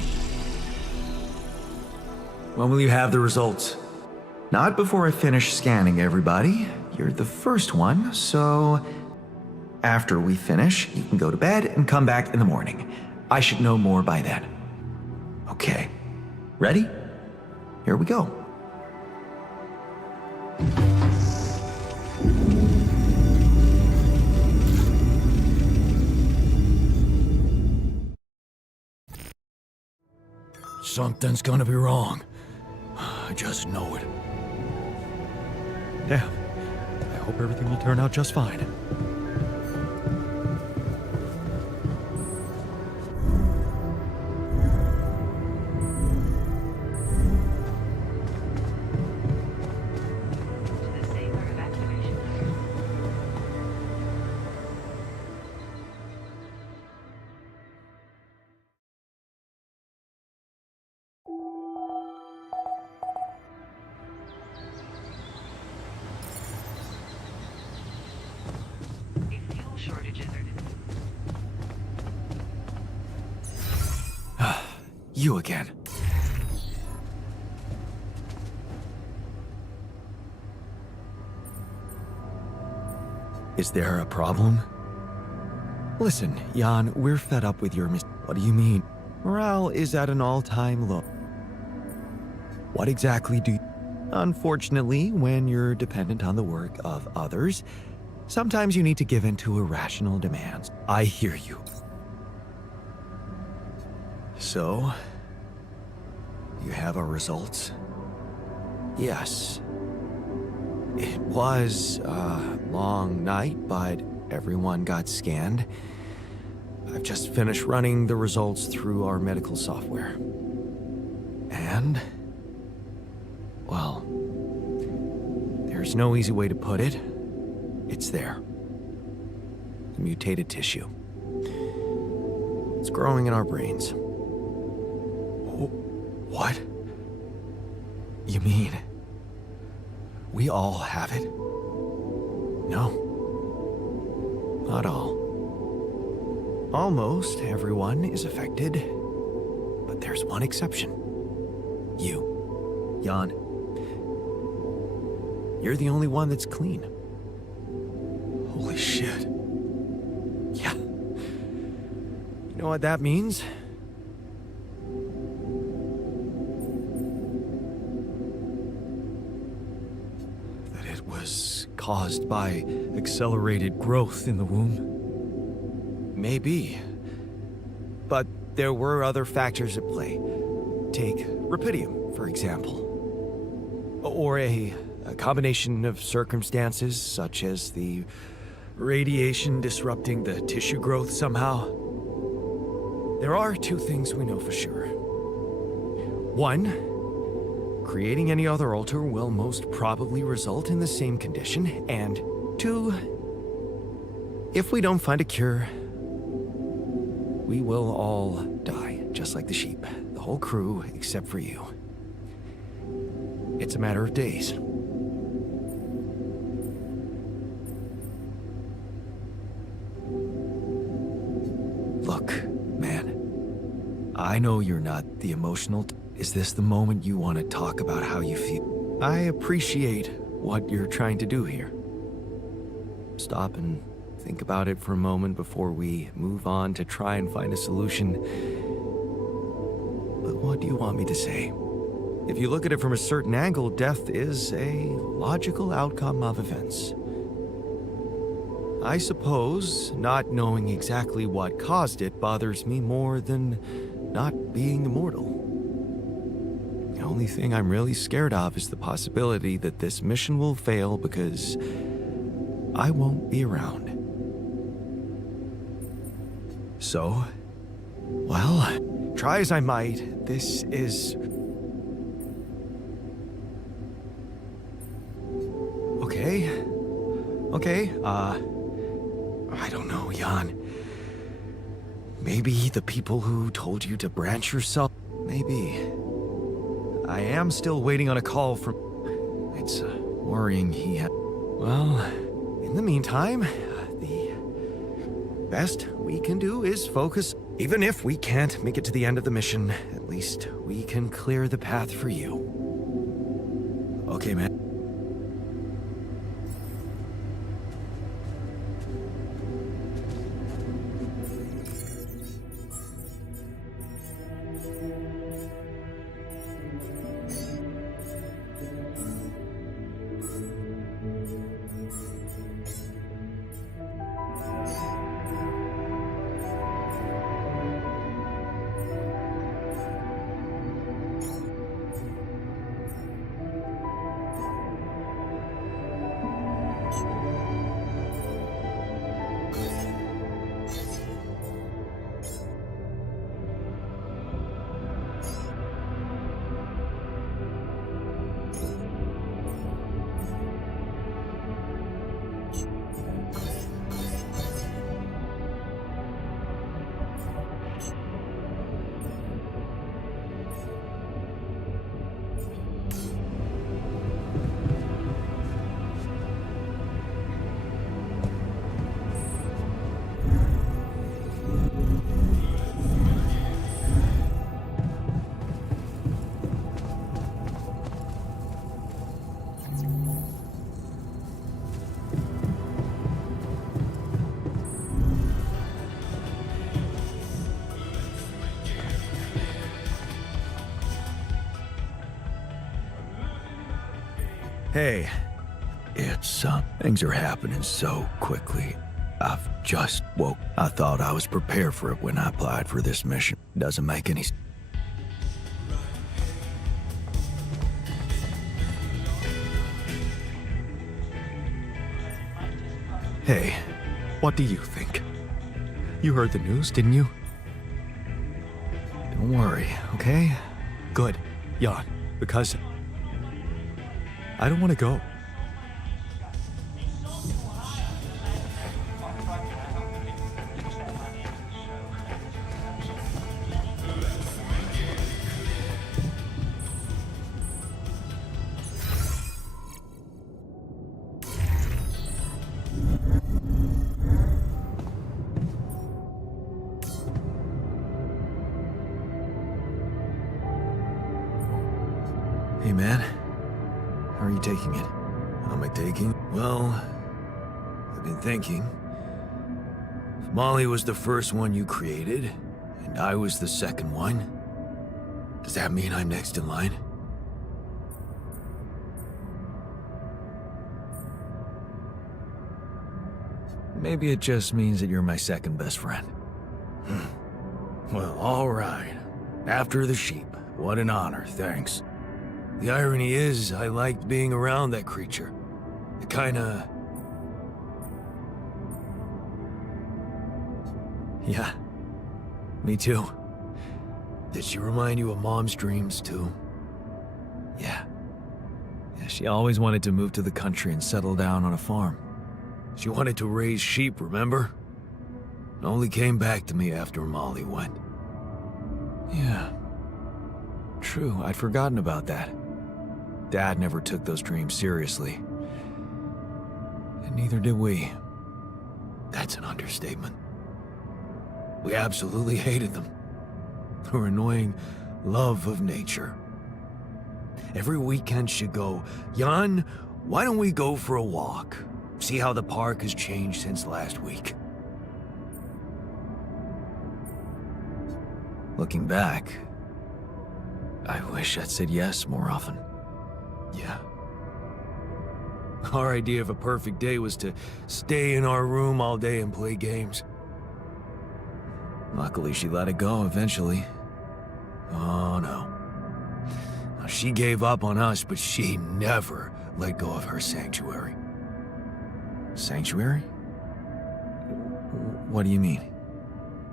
When will you have the results? Not before I finish scanning everybody. You're the first one, so after we finish, you can go to bed and come back in the morning. I should know more by then. Okay. Ready? Here we go. Something's gonna be wrong. I just know it. Damn. I hope everything will turn out just fine. To the safer evacuation area. If fuel shortages are You again. Is there a problem? Listen, Jan, we're fed up with your What do you mean? Morale is at an all-time low. What exactly do you... Unfortunately, when you're dependent on the work of others, sometimes you need to give in to irrational demands. I hear you. So, you have our results? Yes. It was a long night, but everyone got scanned. I've just finished running the results through our medical software. And, well, there's no easy way to put it. It's there. The mutated tissue. It's growing in our brains. What? You mean we all have it? No. Not all. Almost everyone is affected, but there's one exception. You, Jan. You're the only one that's clean. Holy shit. Yeah. You know what that means? That it was caused by accelerated growth in the womb. Maybe. But there were other factors at play. Take rapidium, for example. Or a combination of circumstances, such as the radiation disrupting the tissue growth somehow. There are two things we know for sure. One, creating any other altar will most probably result in the same condition. And two, if we don't find a cure, we will all die, just like the sheep. The whole crew, except for you. It's a matter of days. Look, man. I know you're not the emotional... Is this the moment you want to talk about how you feel? I appreciate what you're trying to do here. Stop and think about it for a moment before we move on to try and find a solution. But what do you want me to say? If you look at it from a certain angle, death is a logical outcome of events. I suppose not knowing exactly what caused it bothers me more than not being immortal. The only thing I'm really scared of is the possibility that this mission will fail because I won't be around. So, well, try as I might, this is... Okay, I don't know, Jan. Maybe the people who told you to branch yourself, maybe. I am still waiting on a call from... It's worrying he had... Well, in the meantime, Best we can do is focus. Even if we can't make it to the end of the mission, at least we can clear the path for you. Okay, man. Hey, things are happening so quickly. I've just woke. I thought I was prepared for it when I applied for this mission. Doesn't make any sense. Hey, What do you think? You heard the news, didn't you? don't worry, okay? Good, Jan, because I don't want to go. Hey, man. How are you taking it? How am I taking? Well, I've been thinking. If Molly was the first one you created, and I was the second one, does that mean I'm next in line? Maybe it just means that you're my second best friend. Well, all right. After the sheep. What an honor, thanks. The irony is, I liked being around that creature. It kinda... Yeah, me too. Did she remind you of Mom's dreams, too? Yeah. Yeah, she always wanted to move to the country and settle down on a farm. She wanted to raise sheep, remember? It only came back to me after Molly went. Yeah. True, I'd forgotten about that. Dad never took those dreams seriously. And neither did we. That's an understatement. We absolutely hated them. Her annoying love of nature. Every weekend she'd go, Jan, why don't we go for a walk? See how the park has changed since last week. Looking back, I wish I'd said yes more often. Yeah. Our idea of a perfect day was to stay in our room all day and play games. Luckily, she let it go eventually. Oh no. She gave up on us, but she never let go of her sanctuary. Sanctuary? What do you mean?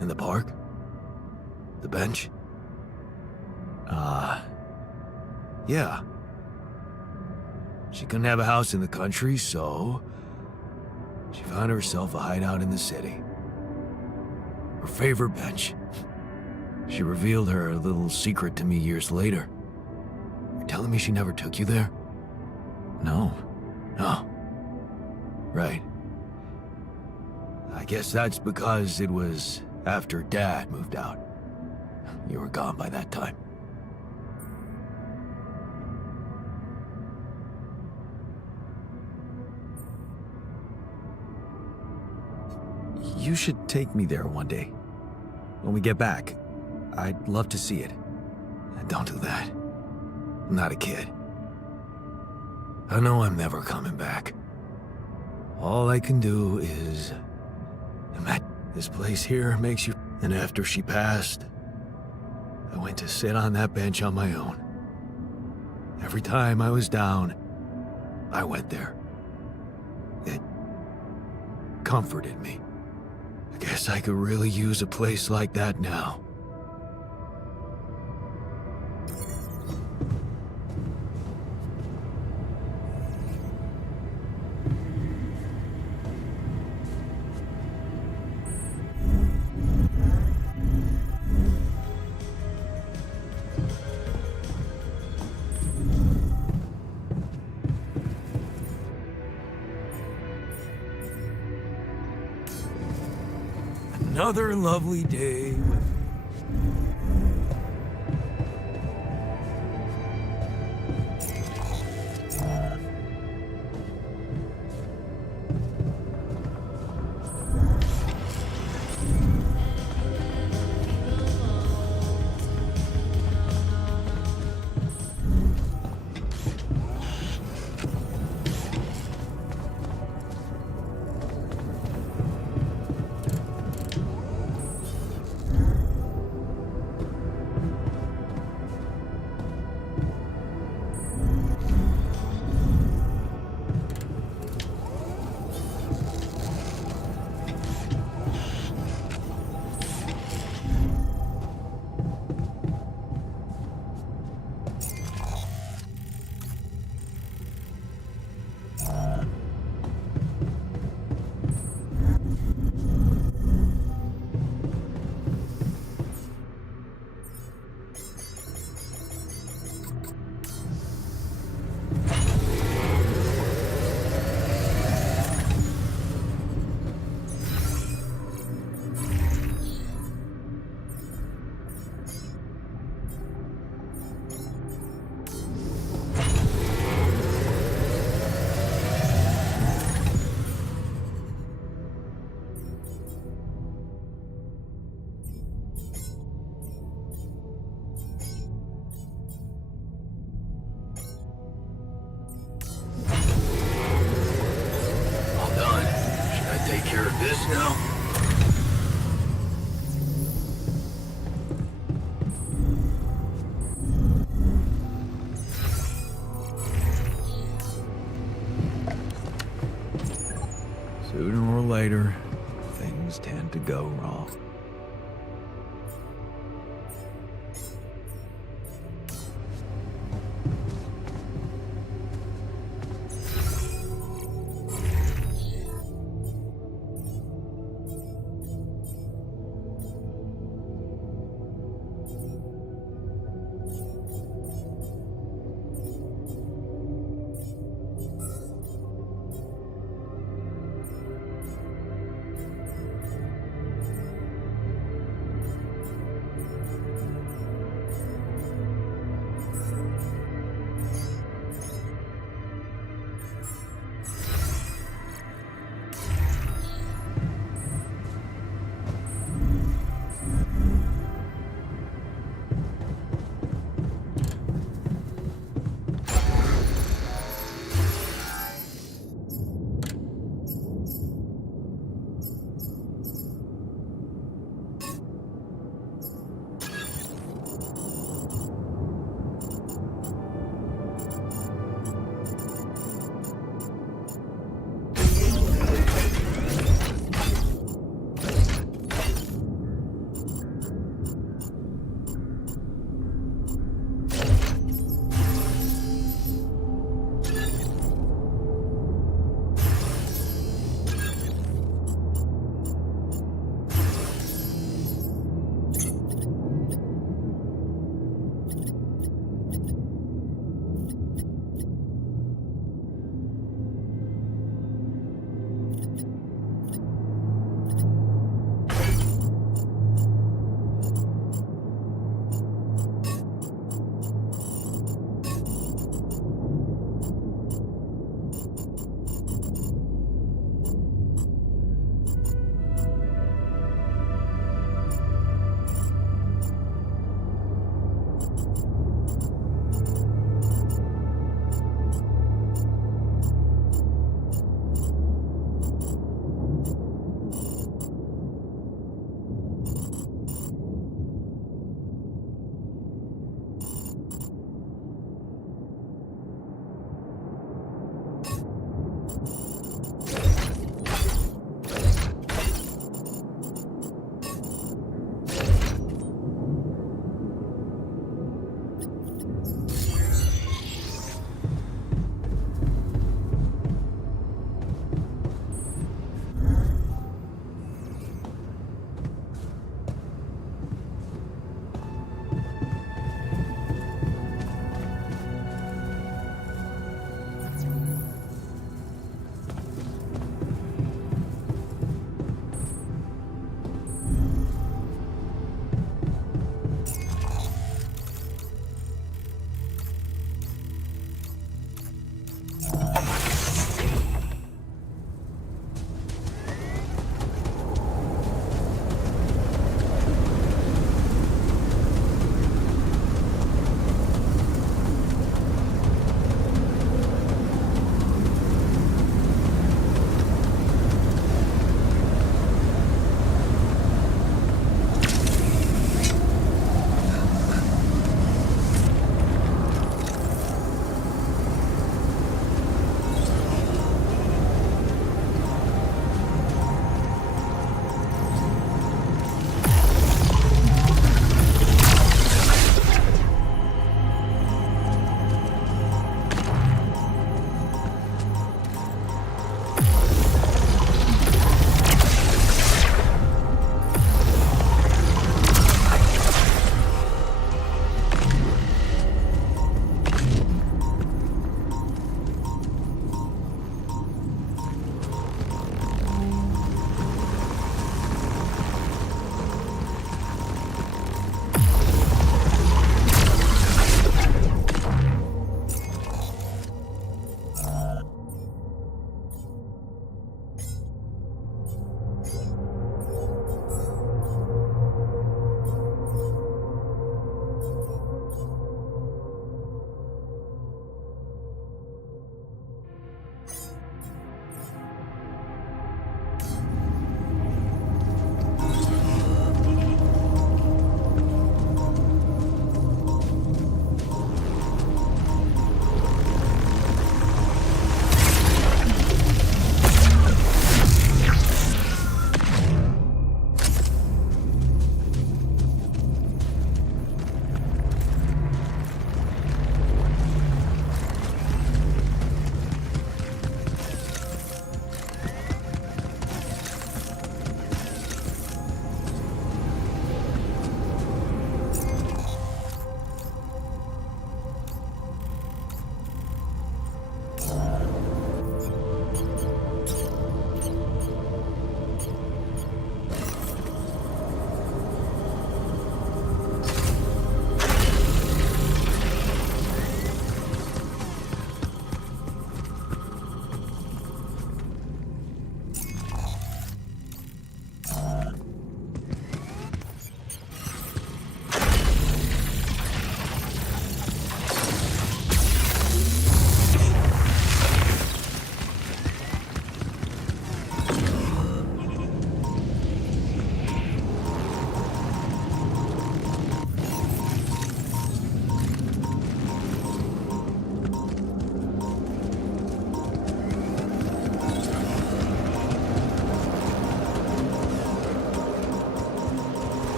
In the park? The bench? Yeah. She couldn't have a house in the country, so she found herself a hideout in the city. Her favorite bench. She revealed her little secret to me years later. You're telling me she never took you there? No. No. Right. I guess that's because it was after Dad moved out. You were gone by that time. You should take me there one day. When we get back, I'd love to see it. Don't do that. I'm not a kid. I know I'm never coming back. All I can do is... imagine this place here makes you... And after she passed, I went to sit on that bench on my own. Every time I was down, I went there. It comforted me. I guess I could really use a place like that now. Another lovely day with... Take care of this now. Sooner or later, things tend to go wrong.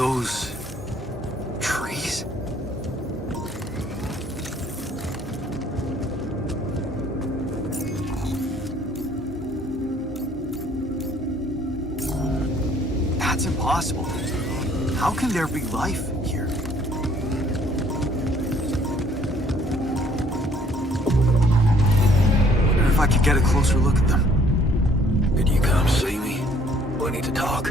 those trees? That's impossible. How can there be life here? Wonder if I could get a closer look at them. Could you come see me? We need to talk.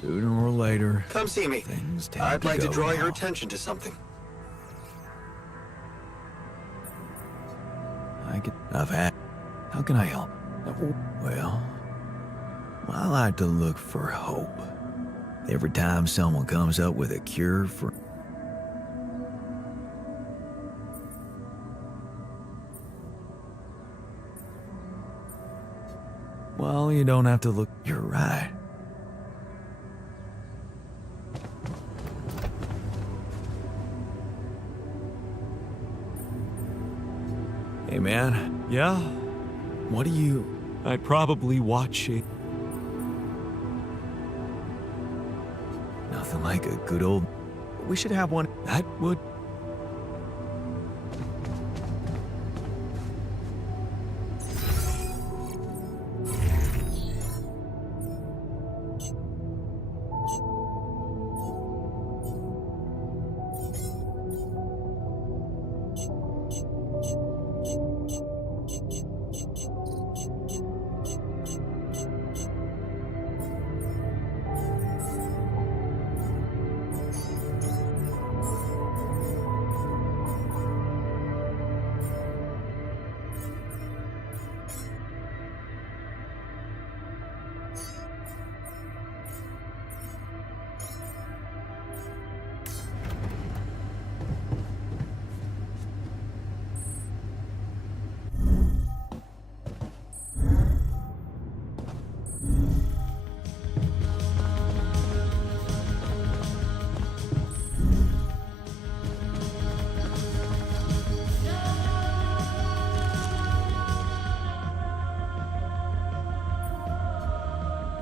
Sooner or later, Come see me. things tend I'd like to go draw your wrong. attention to something. I've had. How can I help? Well, I like to look for hope. Every time someone comes up with a cure for. Well, you don't have to look. You're right. Hey, man. Yeah, What do you. I'd probably watch it. Nothing like a good old. We should have one. That would.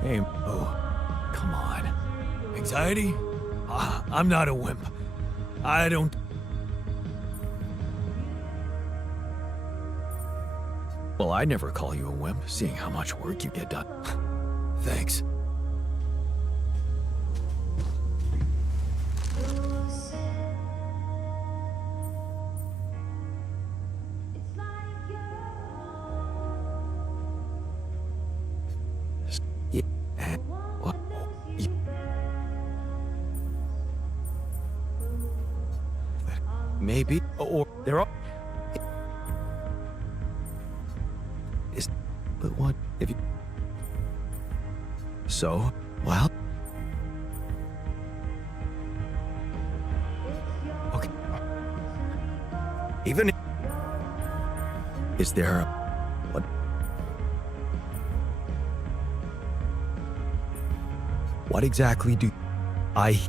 Hey, oh, come on. Anxiety? I'm not a wimp. I don't... Well, I'd never call you a wimp, seeing how much work you get done. Thanks. Yeah. What? Maybe, or there are. Is, but what if you? So, well. Okay. Even if, is there a, what? What exactly do I?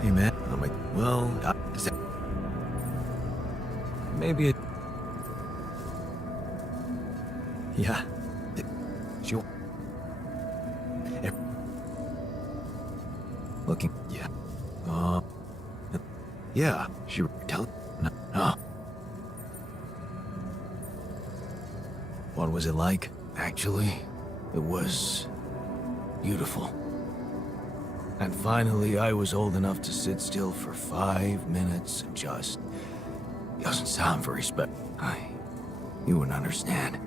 Hey, man. I'm like, well, maybe it. Yeah. She'll. Looking. Yeah. Yeah. She tell. No. What was it like? Actually, it was beautiful. And finally, I was old enough to sit still for 5 minutes and just. It doesn't sound very You wouldn't understand.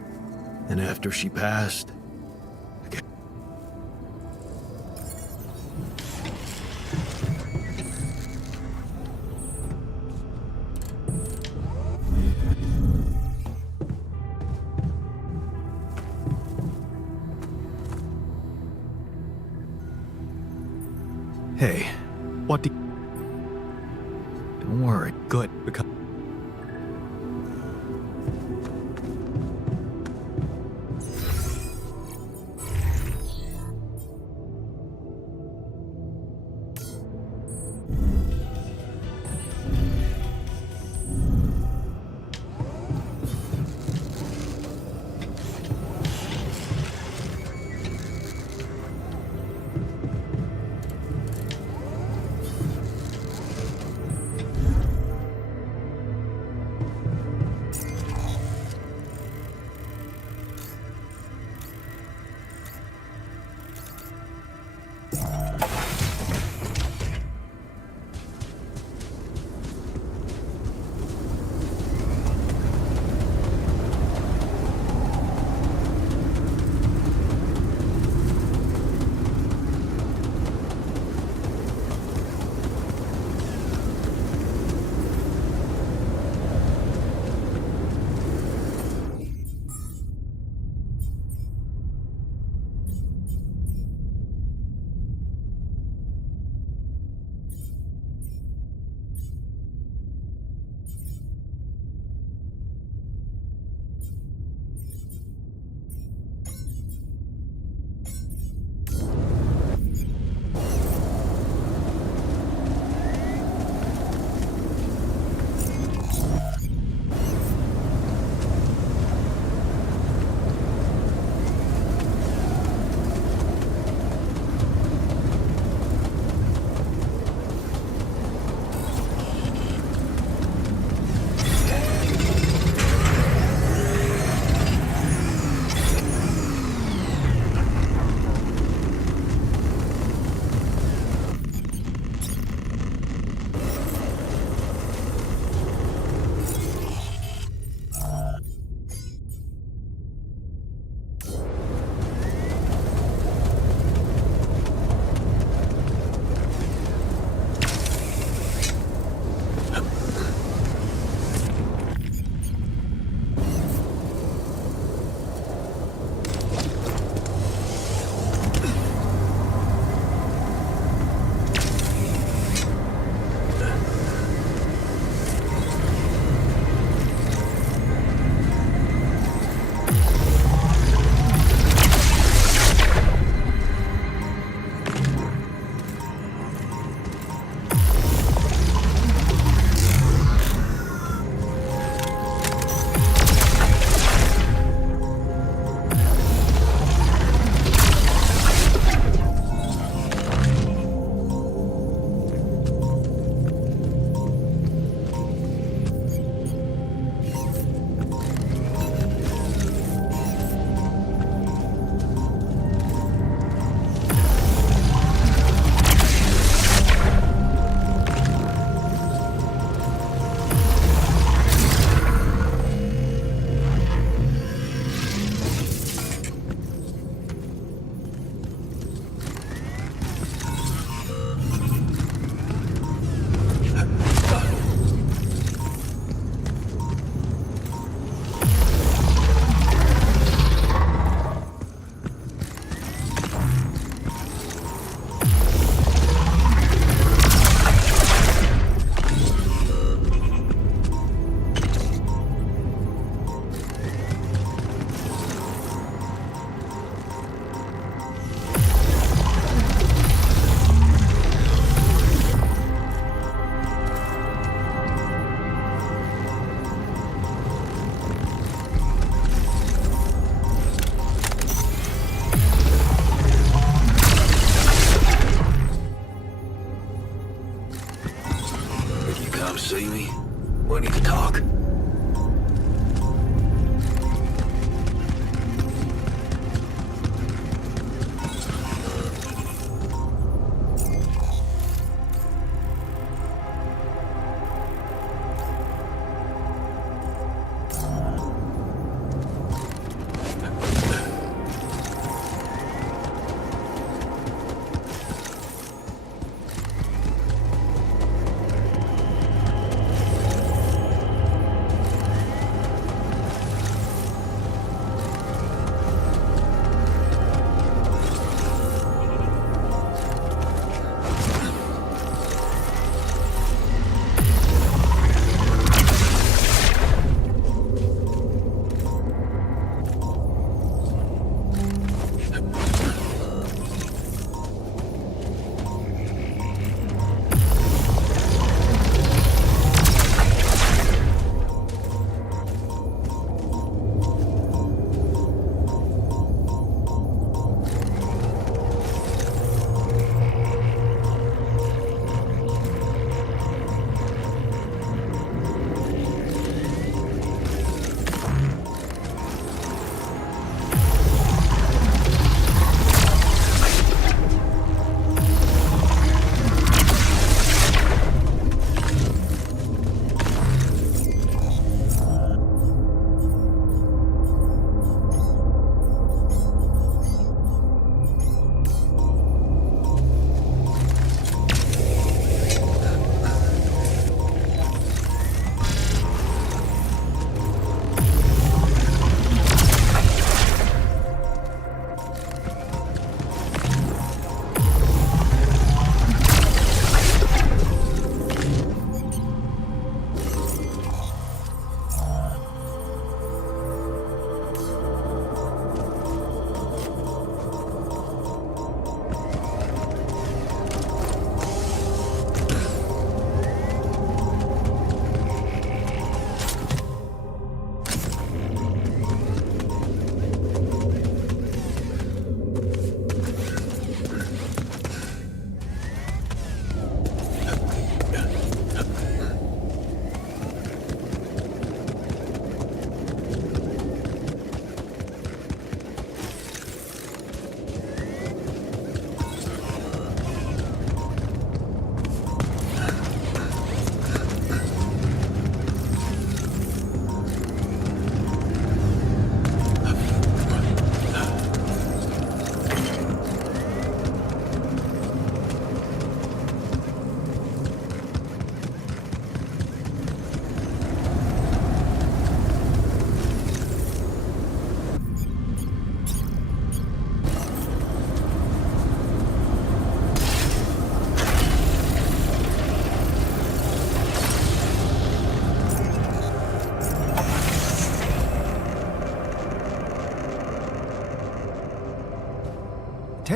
And after she passed. Hey, What do don't worry. Good, because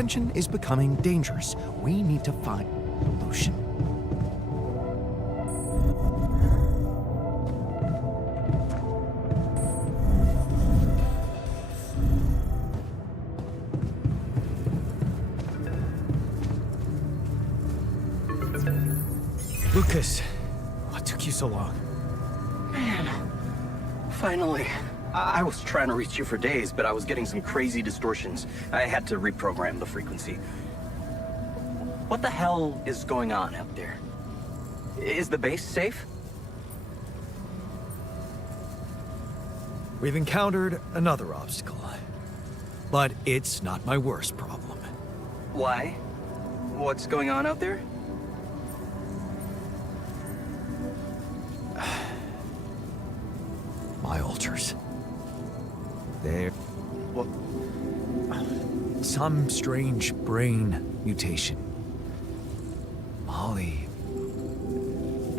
tension is becoming dangerous. We need to find a solution. Lucas, what took you so long? Finally. I was trying to reach you for days, but I was getting some crazy distortions. I had to reprogram the frequency. What the hell is going on out there? Is the base safe? We've encountered another obstacle. But it's not my worst problem. Why? What's going on out there? My altars. They're... What? some strange brain mutation. Molly...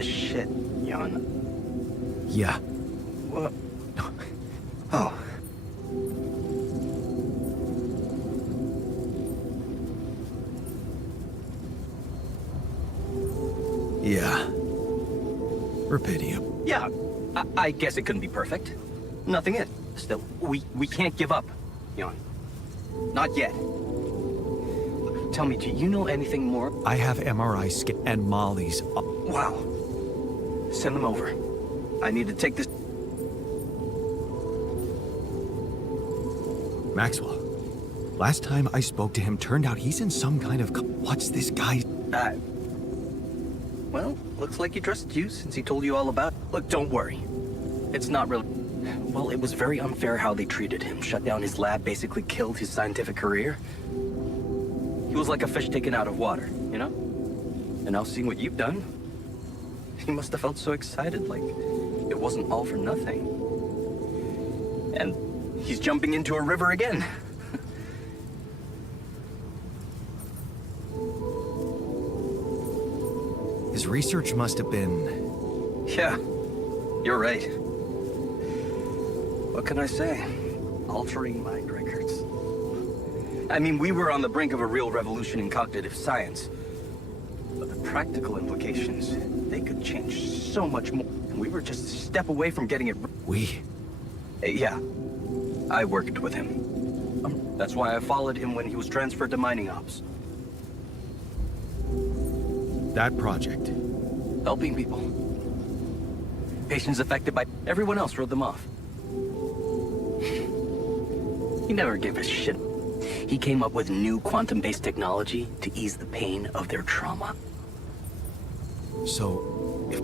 Shit, Jan. Yeah. What? Oh. Yeah. Rapidium. Yeah, I guess it couldn't be perfect. Nothing is. Still, we can't give up, Jan. Not yet. Tell me, do you know anything more? I have MRI scan and Molly's... Wow. Send them over. I need to take this... Maxwell. Last time I spoke to him, turned out he's in some kind of... What's this guy? Well, looks like he trusts you since he told you all about it. Look, don't worry. It's not really... Well, it was very unfair how they treated him. Shut down his lab, basically killed his scientific career. He was like a fish taken out of water, you know? And now seeing what you've done, he must have felt so excited, like it wasn't all for nothing. And he's jumping into a river again. His research must have been... Yeah, you're right. What can I say? Altering mind records. I mean, we were on the brink of a real revolution in cognitive science. But the practical implications, they could change so much more. And we were just a step away from getting it... We? Yeah, I worked with him. That's why I followed him when he was transferred to mining ops. That project. Helping people. Patients affected by... Everyone else wrote them off. He never gave a shit. He came up with new quantum-based technology to ease the pain of their trauma. So, if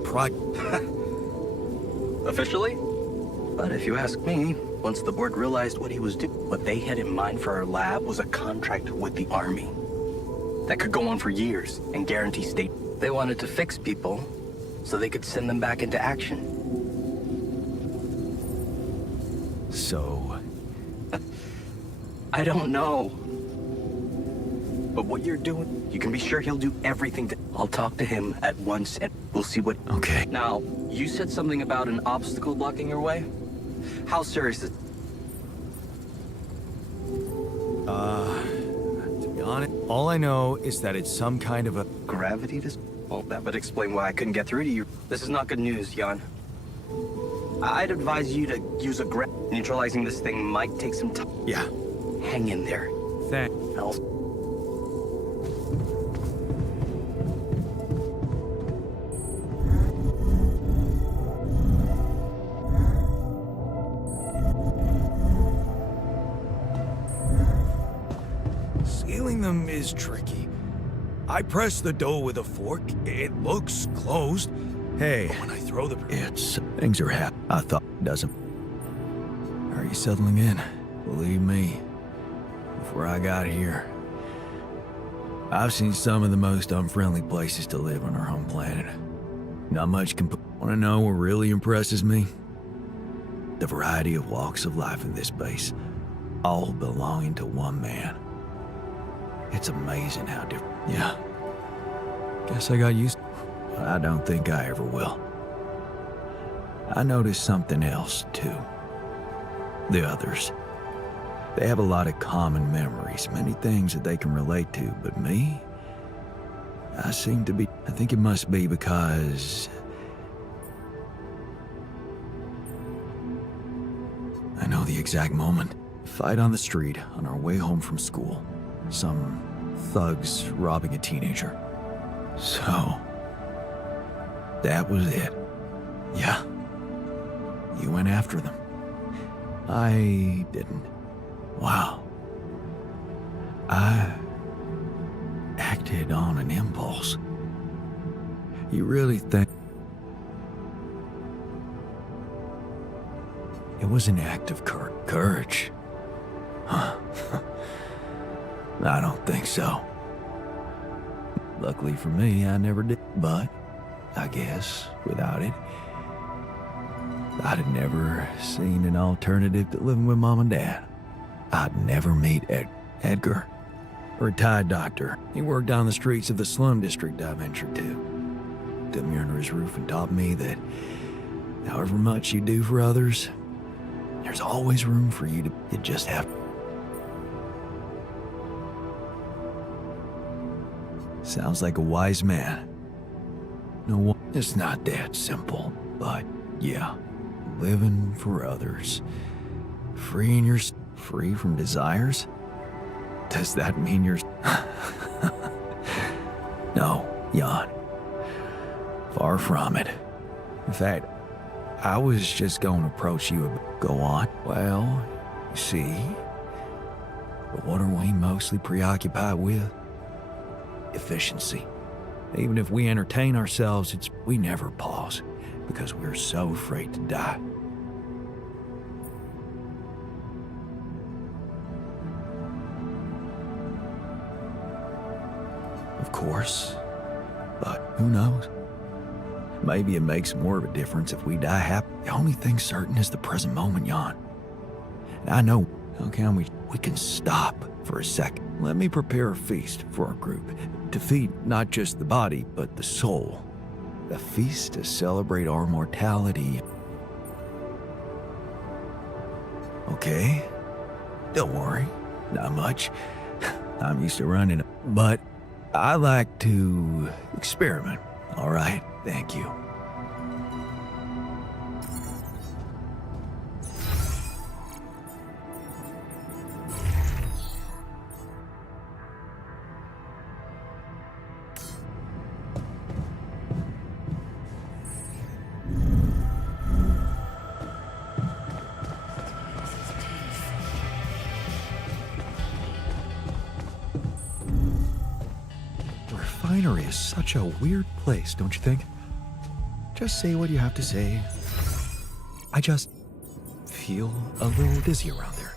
Officially? But if you ask me, once the board realized what he was doing, what they had in mind for our lab was a contract with the army. That could go on for years and guarantee state. They wanted to fix people so they could send them back into action. So... I don't know. But what you're doing, you can be sure he'll do everything to... I'll talk to him at once and we'll see what... Okay. Now, you said something about an obstacle blocking your way? How serious is... To be honest, all I know is that it's some kind of a... Gravity dis... Well, that would explain why I couldn't get through to you. This is not good news, Jan. I'd advise you to use a neutralizing this thing might take some time. Yeah. Hang in there. Thanks. Else... Sealing them is tricky. I press the dough with a fork. It looks closed. Hey, But when I throw the... things are hap. I thought doesn't. Are you settling in? Believe me, before I got here, I've seen some of the most unfriendly places to live on our home planet. Not much can... Want to know what really impresses me? The variety of walks of life in this base, all belonging to one man. It's amazing how different... Yeah. Guess I got used... I don't think I ever will. I noticed something else, too. The others. They have a lot of common memories, many things that they can relate to, but me? I think it must be because I know the exact moment. Fight on the street on our way home from school. Some thugs robbing a teenager. So, that was it. Yeah. You went after them. I didn't. Wow. I acted on an impulse. You really think it was an act of courage? Huh. I don't think so. Luckily for me, I never did. But I guess without it, I'd have never seen an alternative to living with Mom and Dad. I'd never meet Edgar, a retired doctor. He worked on the streets of the slum district I ventured to. Took me under his roof and taught me that however much you do for others, there's always room for you to. You just have to. Sounds like a wise man. No, it's not that simple, but yeah, living for others, free from desires. Does that mean you're? No, Jan. Far from it. In fact, I was just going to approach you. Go on. Well, you see, but what are we mostly preoccupied with? Efficiency. Even if we entertain ourselves, we never pause because we're so afraid to die. Of course, but who knows? Maybe it makes more of a difference if we die happy. The only thing certain is the present moment, Jan. And I know, how can we can stop for a second. Let me prepare a feast for our group to feed not just the body, but the soul. A feast to celebrate our mortality. Okay? Don't worry, not much. I'm used to running, but I like to experiment. All right, thank you. Refinery is such a weird place, don't you think? Just say what you have to say. I just feel a little dizzy around there.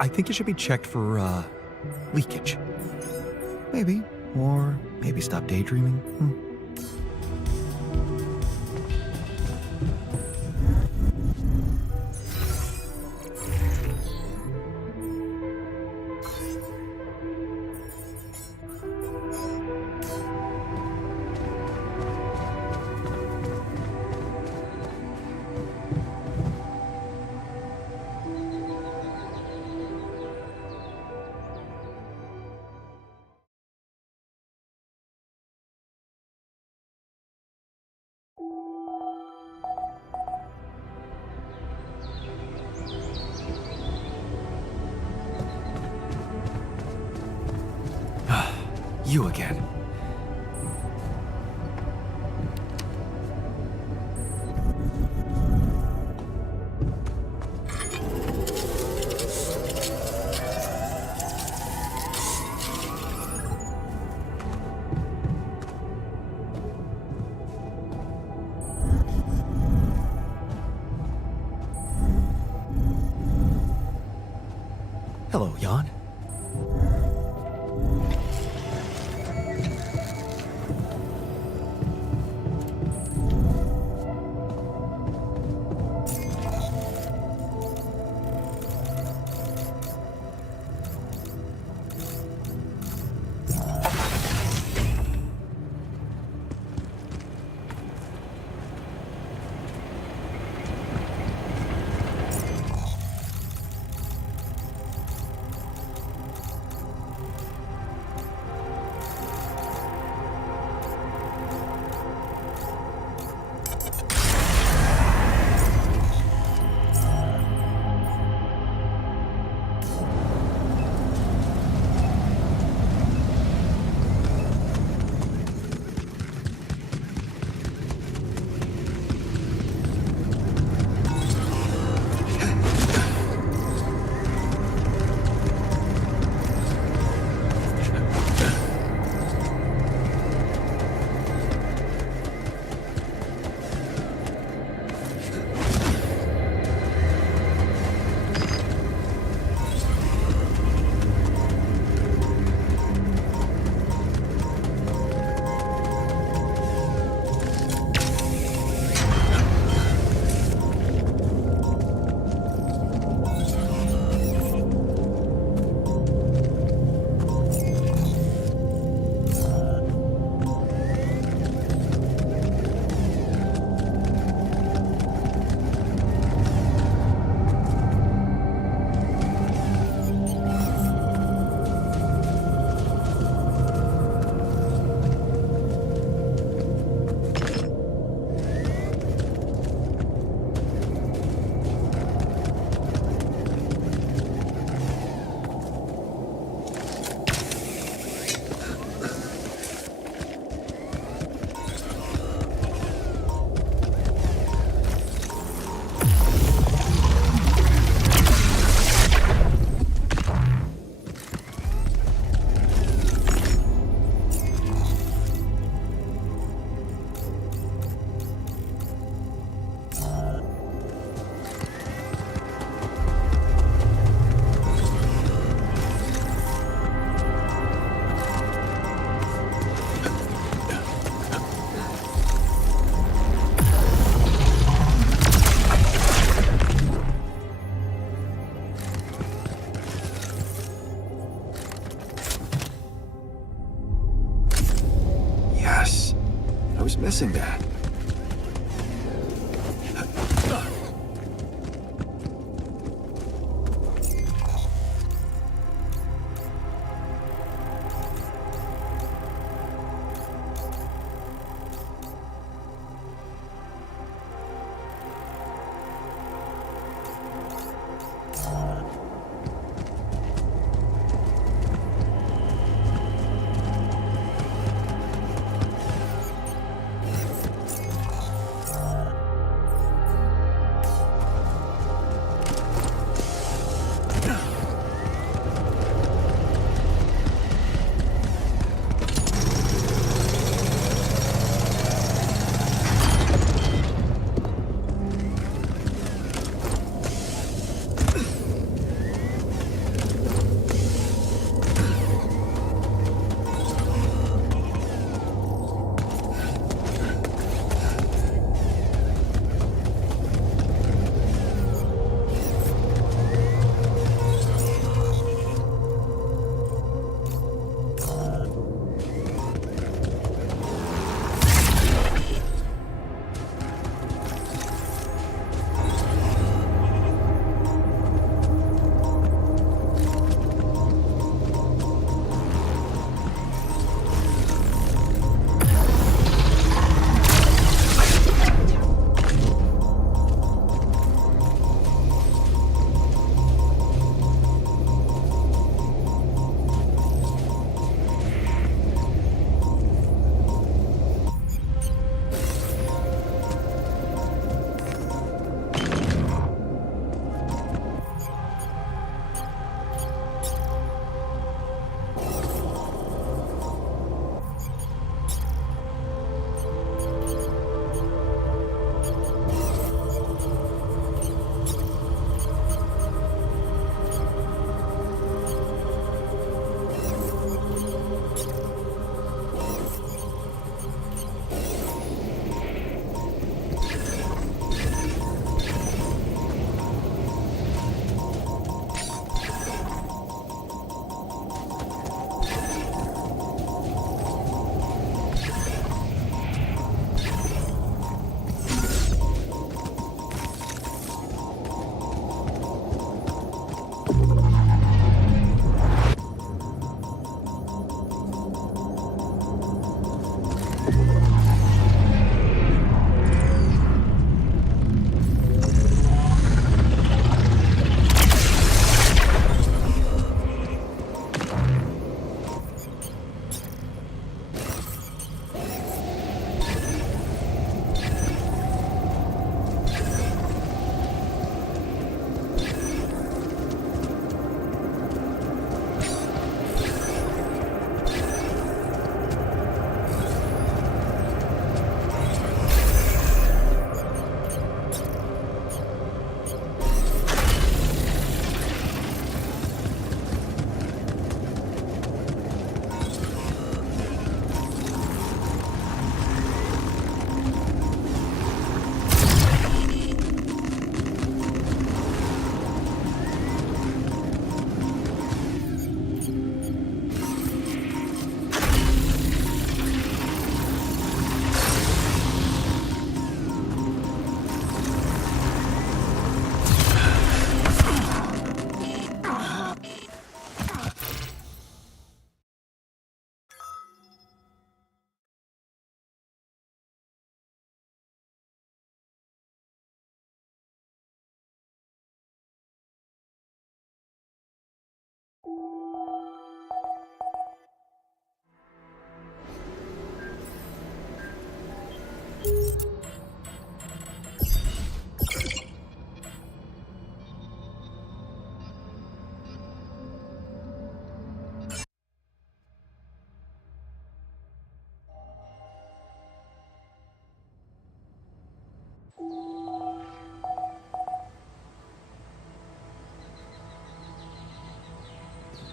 I think it should be checked for, leakage. Maybe. Or maybe stop daydreaming. You again. Hello, Jan. I was missing that.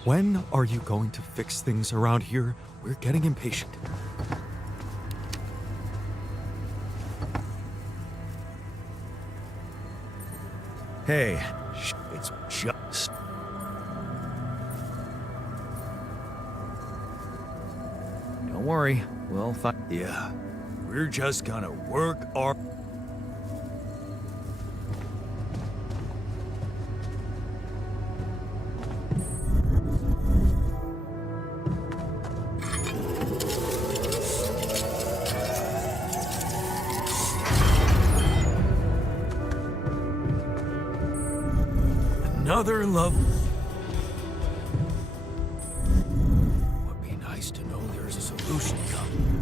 When are you going to fix things around here? We're getting impatient. Hey, it's just... Don't worry, we'll find... Yeah, We're just gonna work our... Another love... Would be nice to know there's a solution coming.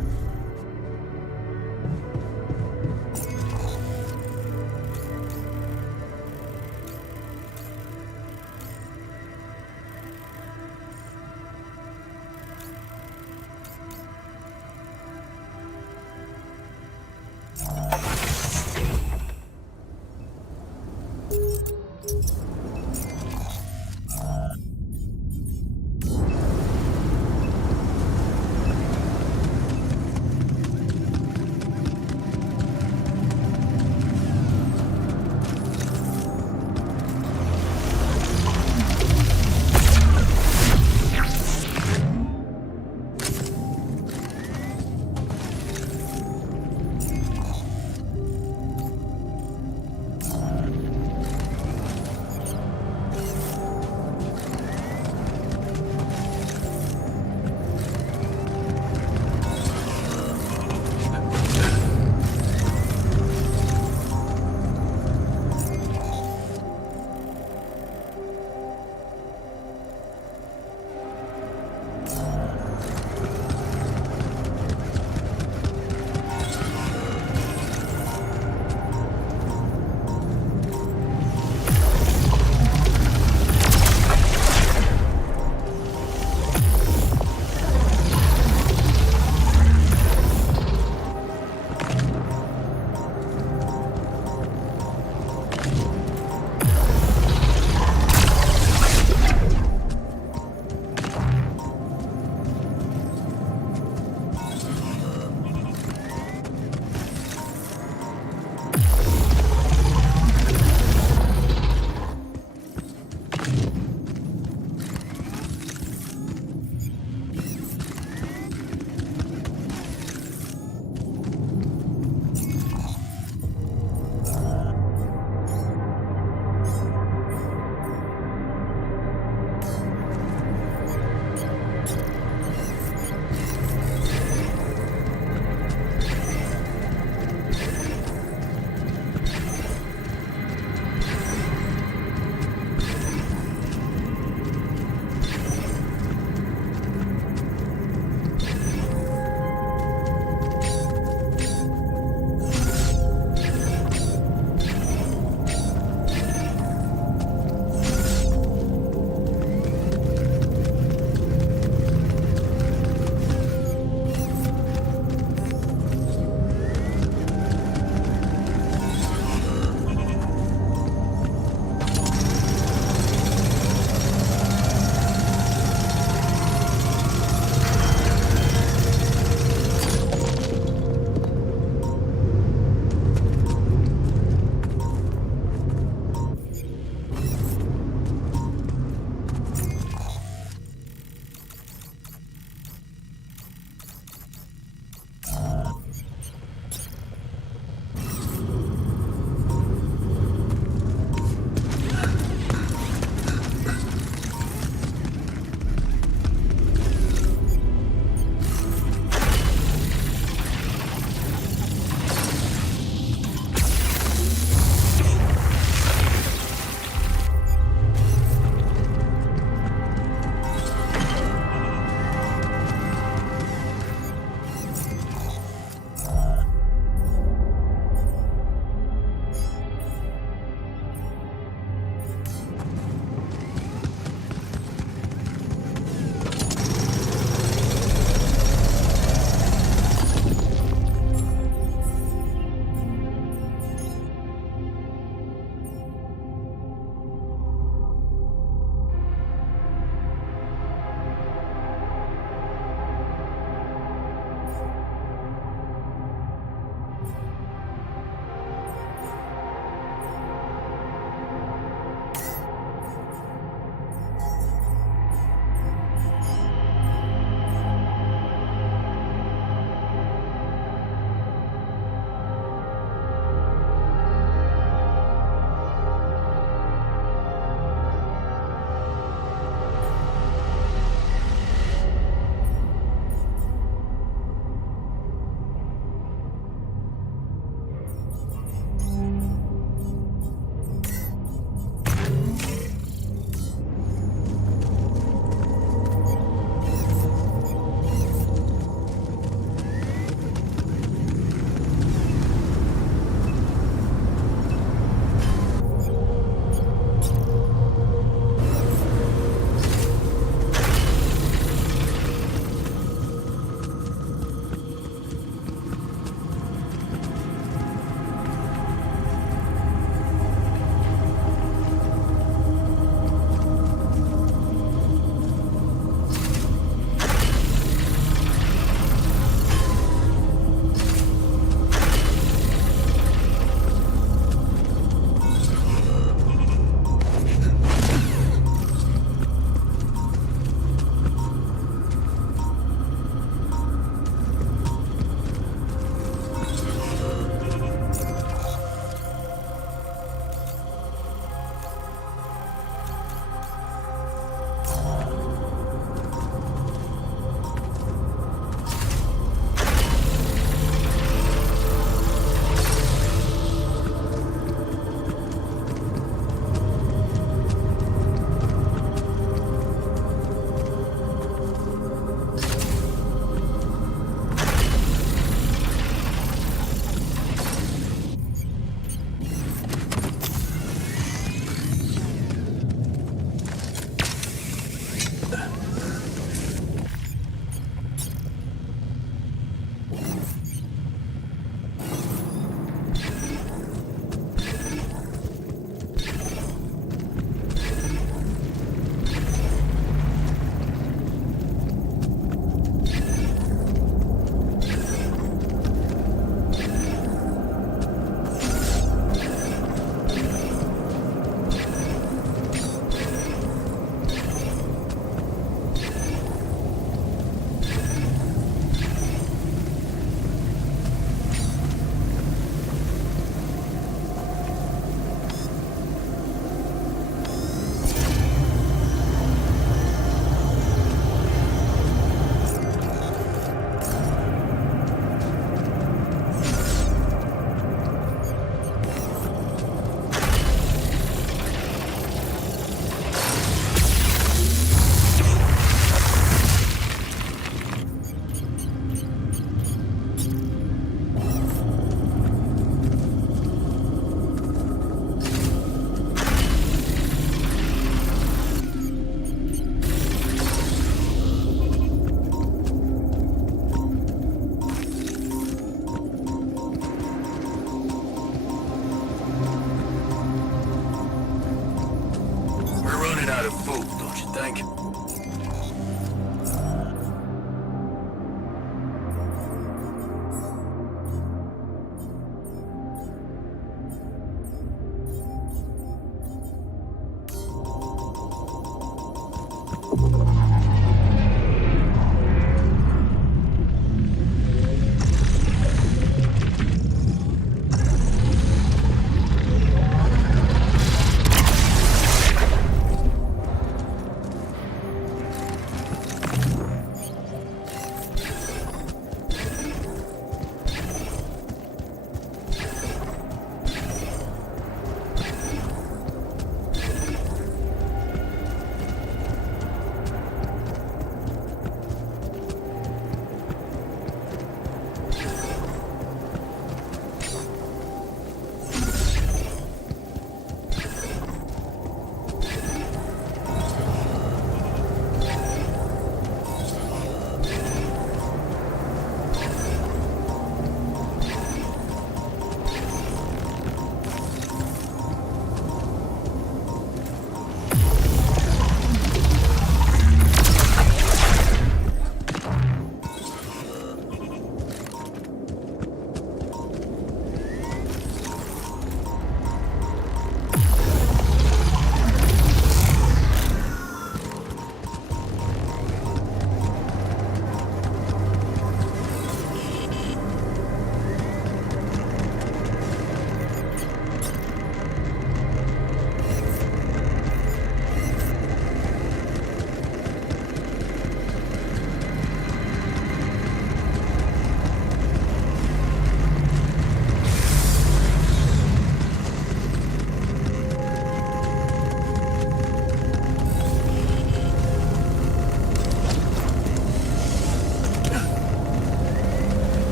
out of food, don't you think?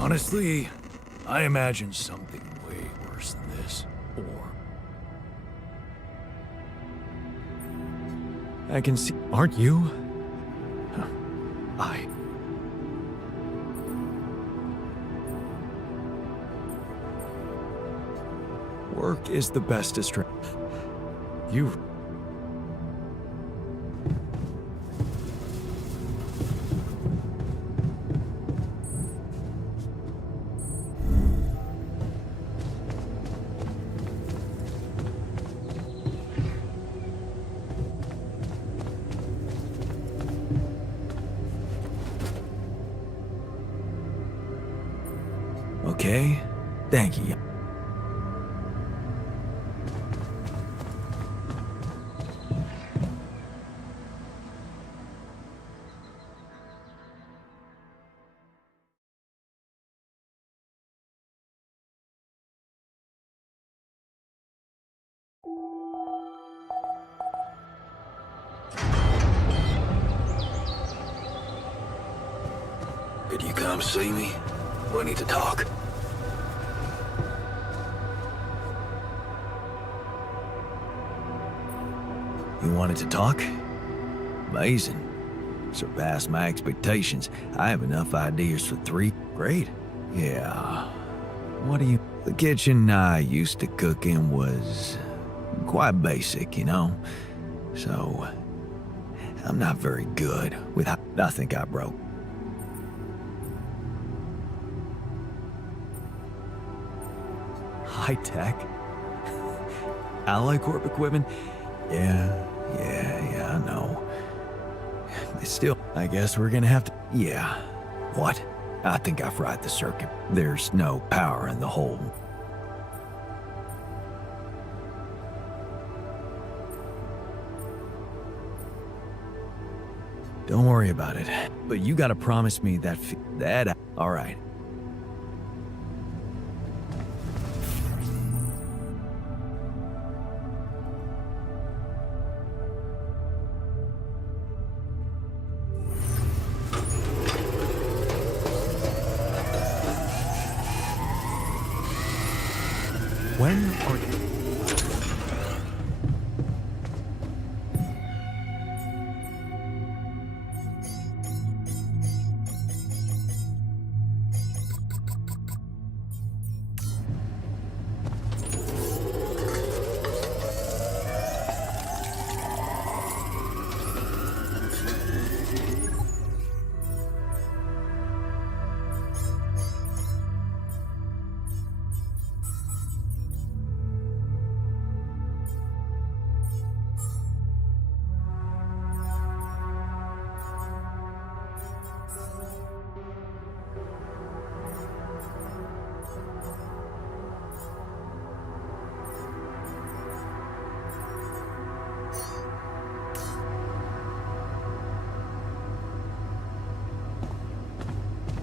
Honestly, I imagined something way worse than this. Or I can see. Aren't you? I... Work is the best distraction. You. Okay, thank you. Could you come see me? We need to talk. You wanted to talk? Amazing. Surpassed my expectations. I have enough ideas for 3. Great. Yeah. What do you? The kitchen I used to cook in was quite basic, you know? So, I'm not very good with I think I broke. High tech? Ally Corp equipment? Yeah, I know. It's still, I guess we're gonna have to... Yeah. What? I think I fried the circuit. There's no power in the hole. Don't worry about it. But you gotta promise me that... All right. When are you?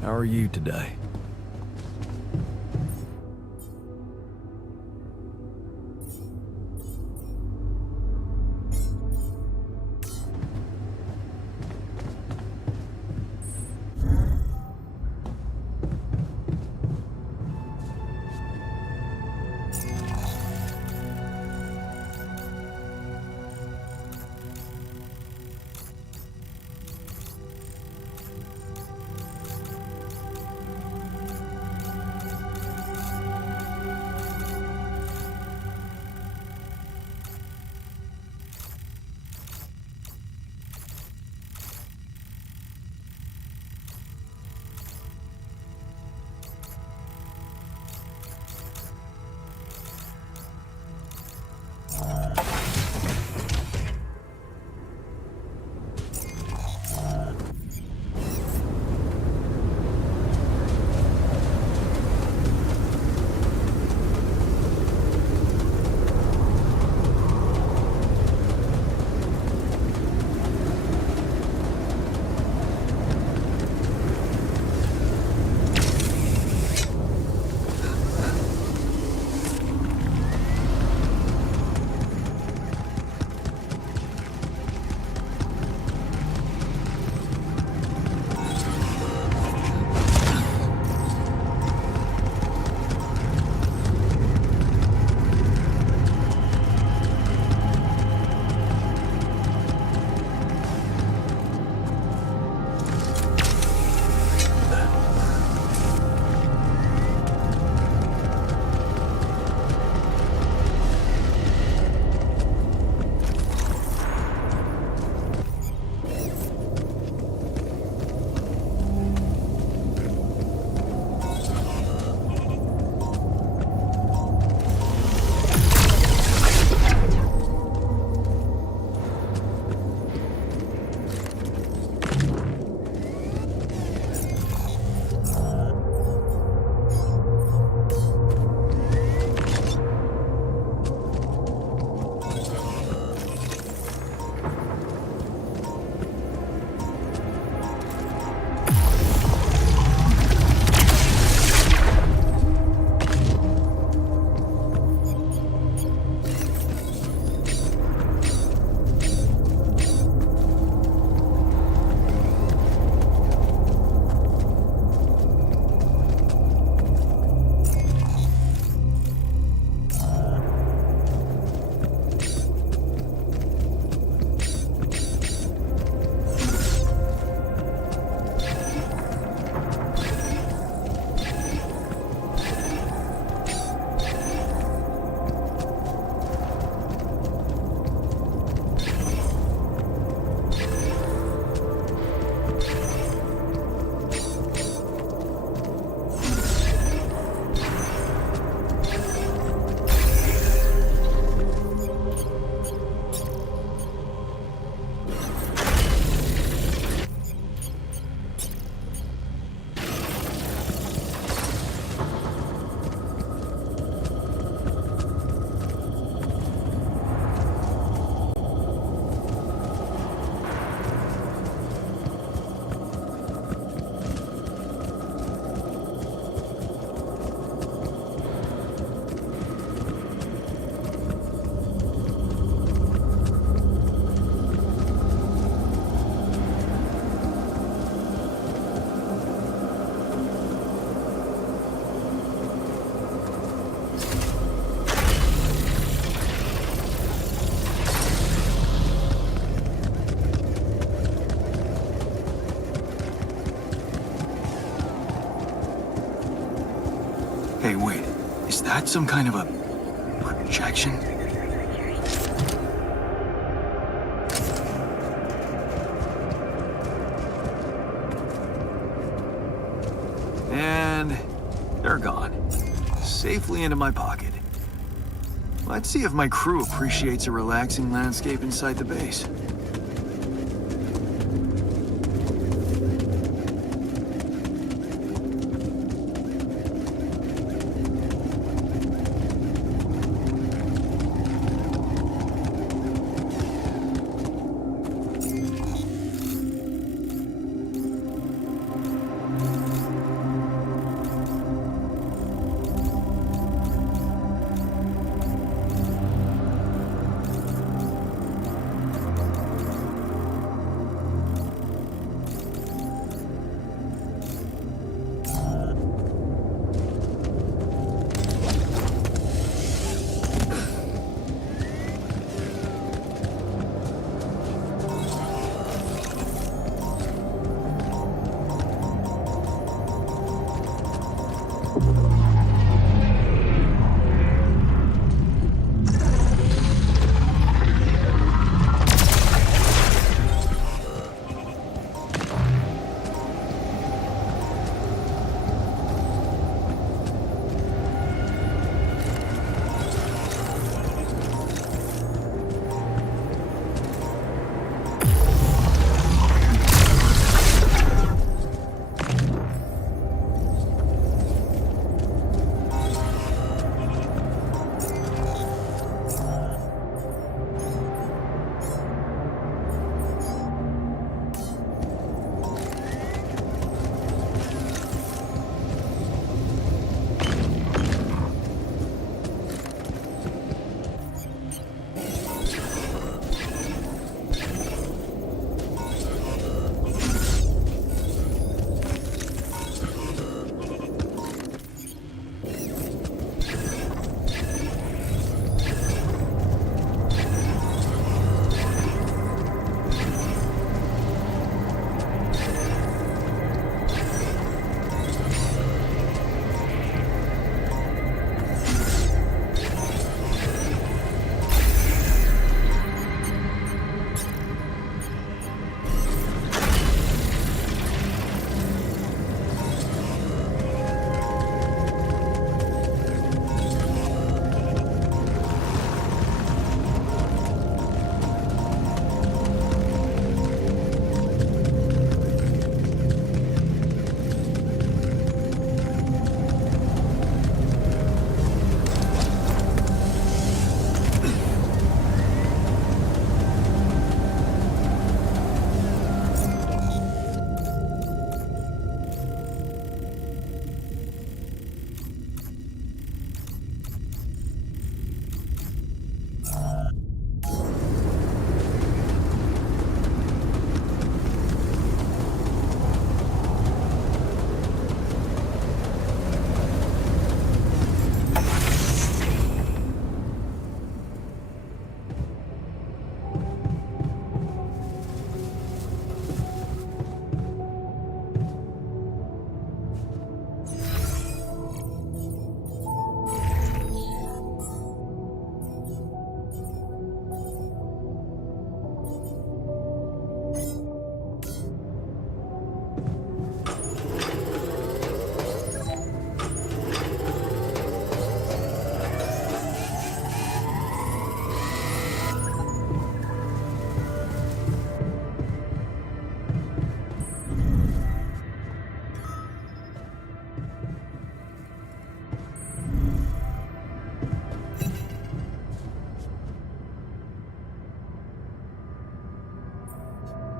How are you today? Hey, wait. Is that some kind of a projection? And they're gone. Safely into my pocket. Let's see if my crew appreciates a relaxing landscape inside the base.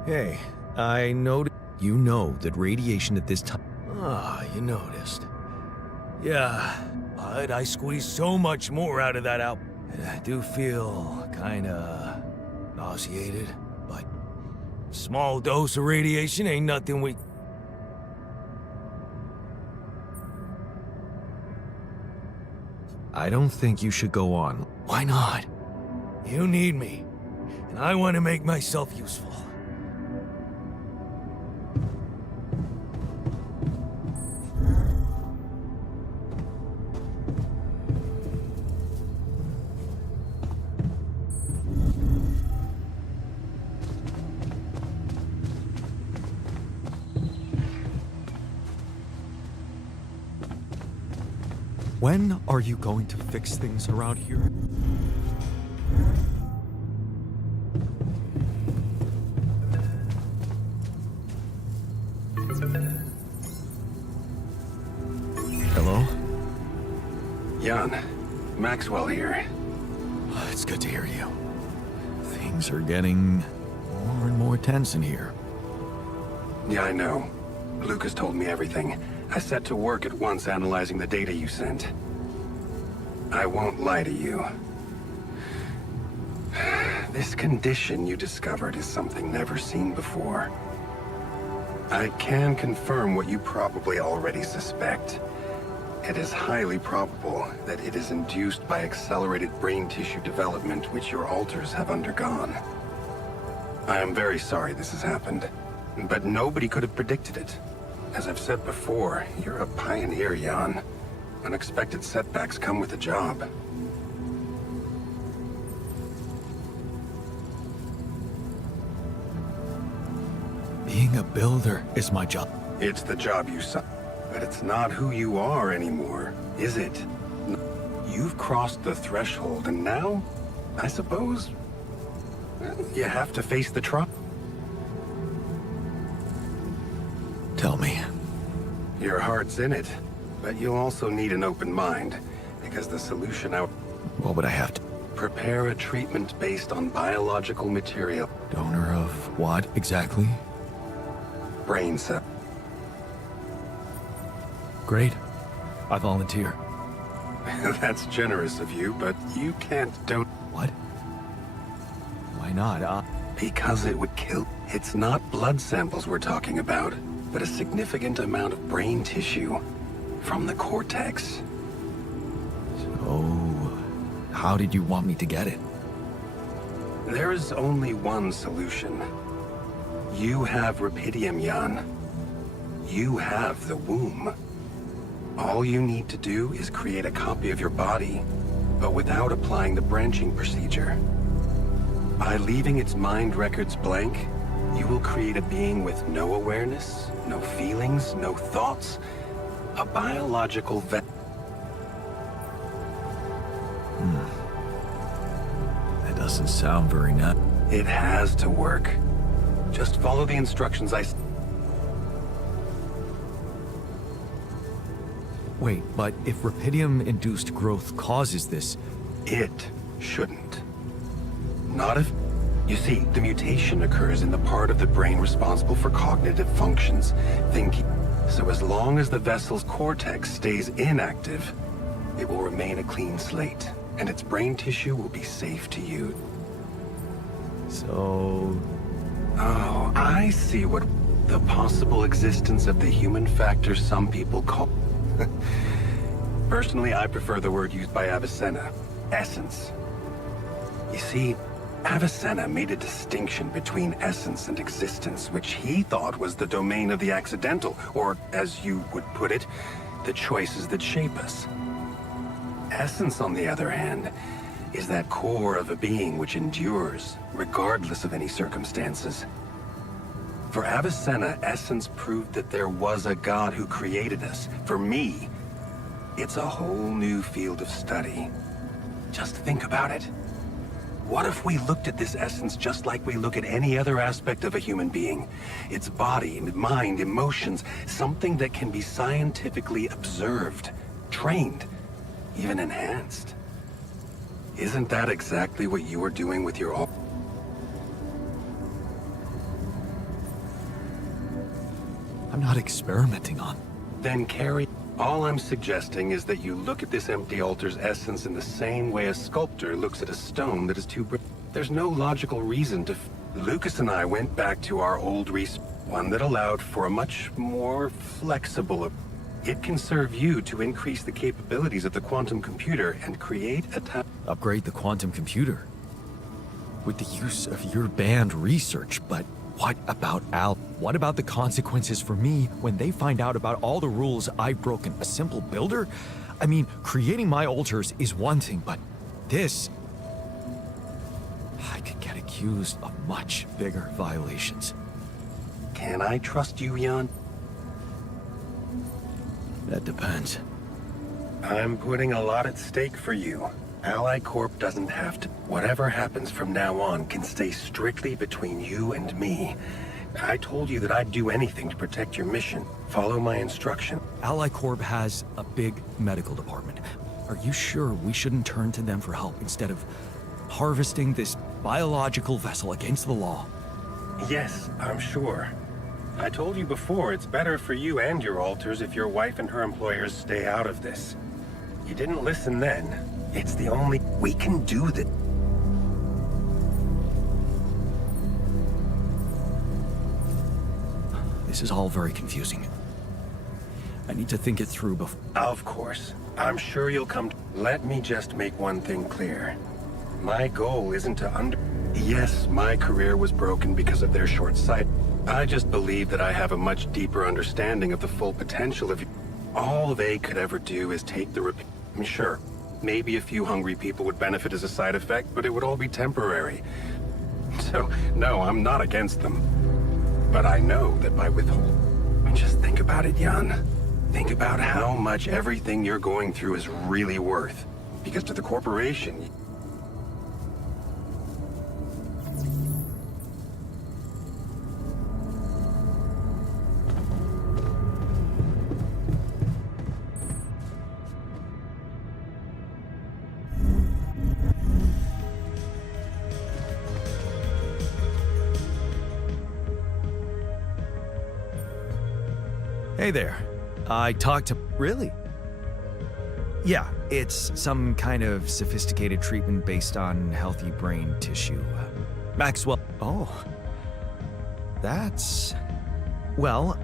Hey, I know you know that radiation at this time. Ah, you noticed. Yeah, but I squeezed so much more out of that out. And I do feel kinda nauseated, but small dose of radiation ain't nothing we... I don't think you should go on. Why not? You need me, and I want to make myself useful. When are you going to fix things around here? Hello? Jan, Maxwell here. It's good to hear you. Things are getting more and more tense in here. Yeah, I know. Lucas told me everything. I set to work at once analyzing the data you sent. I won't lie to you. This condition you discovered is something never seen before. I can confirm what you probably already suspect. It is highly probable that it is induced by accelerated brain tissue development which your alters have undergone. I am very sorry this has happened, but nobody could have predicted it. As I've said before, you're a pioneer, Jan. Unexpected setbacks come with the job. Being a builder is my job. It's the job you signed, but it's not who you are anymore, is it? You've crossed the threshold, and now, I suppose, you have to face the truck. Tell me. Your heart's in it, but you'll also need an open mind, because the solution out... What would I have to... Prepare a treatment based on biological material. Donor of what exactly? Brain cell. Great. I volunteer. That's generous of you, but you can't don't... What? Why not? Because it would kill. It's not blood samples we're talking about, but a significant amount of brain tissue from the cortex. So, how did you want me to get it? There is only one solution. You have Rapidium, Jan. You have the womb. All you need to do is create a copy of your body, but without applying the branching procedure. By leaving its mind records blank, you will create a being with no awareness, no feelings, no thoughts. A biological vet. That doesn't sound very nice. It has to work. Just follow the instructions Wait, but if Rapidium-induced growth causes this... It shouldn't. Not if... You see, the mutation occurs in the part of the brain responsible for cognitive functions, thinking. So as long as the vessel's cortex stays inactive, it will remain a clean slate, and its brain tissue will be safe to use. So... Oh, I see what the possible existence of the human factor some people call... Personally, I prefer the word used by Avicenna, essence. You see, Avicenna made a distinction between essence and existence, which he thought was the domain of the accidental, or, as you would put it, the choices that shape us. Essence, on the other hand, is that core of a being which endures, regardless of any circumstances. For Avicenna, essence proved that there was a God who created us. For me, it's a whole new field of study. Just think about it. What if we looked at this essence just like we look at any other aspect of a human being? Its body, mind, emotions, something that can be scientifically observed, trained, even enhanced. Isn't that exactly what you are doing with your... I'm not experimenting on. Then, Carrie, all I'm suggesting is that you look at this empty altar's essence in the same way a sculptor looks at a stone that is too bright. There's no logical reason to... Lucas and I went back to our old one that allowed for a much more flexible... It can serve you to increase the capabilities of the quantum computer and create a Upgrade the quantum computer? With the use of your banned research, but what about Al? What about the consequences for me when they find out about all the rules I've broken? A simple builder? I mean, creating my altars is one thing, but this... I could get accused of much bigger violations. Can I trust you, Jan? That depends. I'm putting a lot at stake for you. Ally Corp doesn't have to. Whatever happens from now on can stay strictly between you and me. I told you that I'd do anything to protect your mission. Follow my instruction. Ally Corp has a big medical department. Are you sure we shouldn't turn to them for help instead of harvesting this biological vessel against the law? Yes, I'm sure. I told you before, it's better for you and your alters if your wife and her employers stay out of this. You didn't listen then. It's the only... We can do that. This is all very confusing. I need to think it through before... Of course. I'm sure you'll come... Let me just make one thing clear. My goal isn't to Yes, my career was broken because of their short sight. I just believe that I have a much deeper understanding of the full potential of you. All they could ever do is take the I mean, sure, maybe a few hungry people would benefit as a side effect, but it would all be temporary. So, no, I'm not against them. But I know that by just think about it, Jan. Think about how much everything you're going through is really worth. Because to the corporation... Hey there. I talked to... Really? Yeah, it's some kind of sophisticated treatment based on healthy brain tissue. Maxwell... Oh. That's... Well,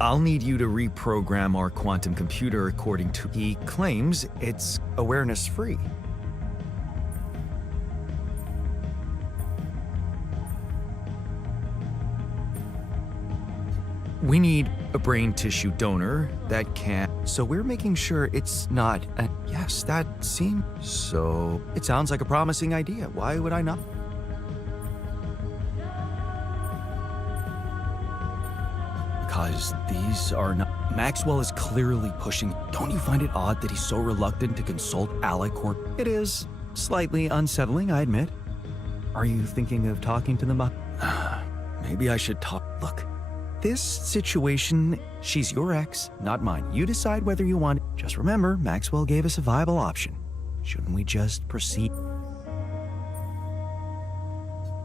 I'll need you to reprogram our quantum computer according to... He claims it's awareness-free. We need a brain tissue donor that can... So we're making sure it's not a... Yes, that seems... So... It sounds like a promising idea. Why would I not? Because these are not... Maxwell is clearly pushing... Don't you find it odd that he's so reluctant to consult Ally Corp? It is slightly unsettling, I admit. Are you thinking of talking to them about... Maybe I should talk... Look... This situation, she's your ex, not mine. You decide whether you want it. Just remember, Maxwell gave us a viable option. Shouldn't we just proceed?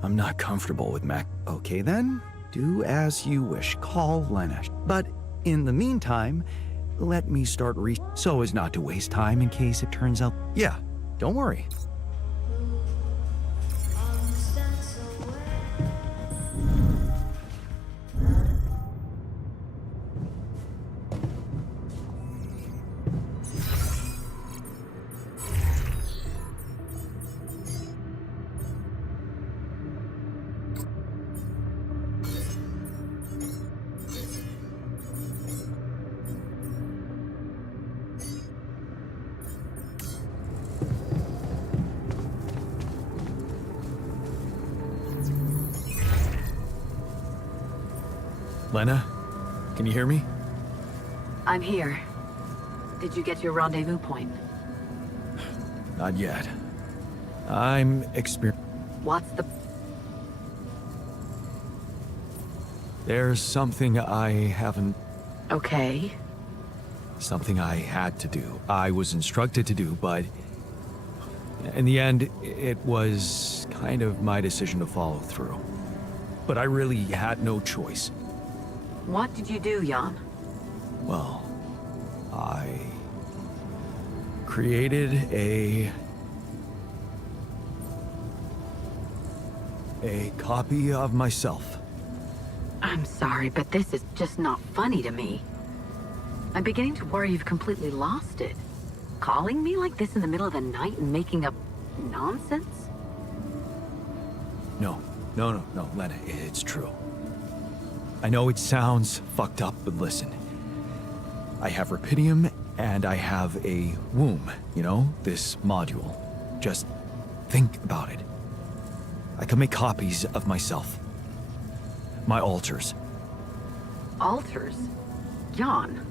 I'm not comfortable with Mac. Okay then, do as you wish. Call Lena. But in the meantime, let me start so as not to waste time in case it turns out... Yeah, don't worry. Lena, can you hear me? I'm here. Did you get to your rendezvous point? Not yet. I'm What's the... There's something I haven't... Okay. Something I had to do. I was instructed to do, but... In the end, it was kind of my decision to follow through. But I really had no choice. What did you do, Jan? Well, I created a copy of myself. I'm sorry, but this is just not funny to me. I'm beginning to worry you've completely lost it. Calling me like this in the middle of the night and making up nonsense? No, Lena, it's true. I know it sounds fucked up, but listen. I have Rapidium and I have a womb, you know, this module. Just think about it. I can make copies of myself. My alters. Alters? Jan?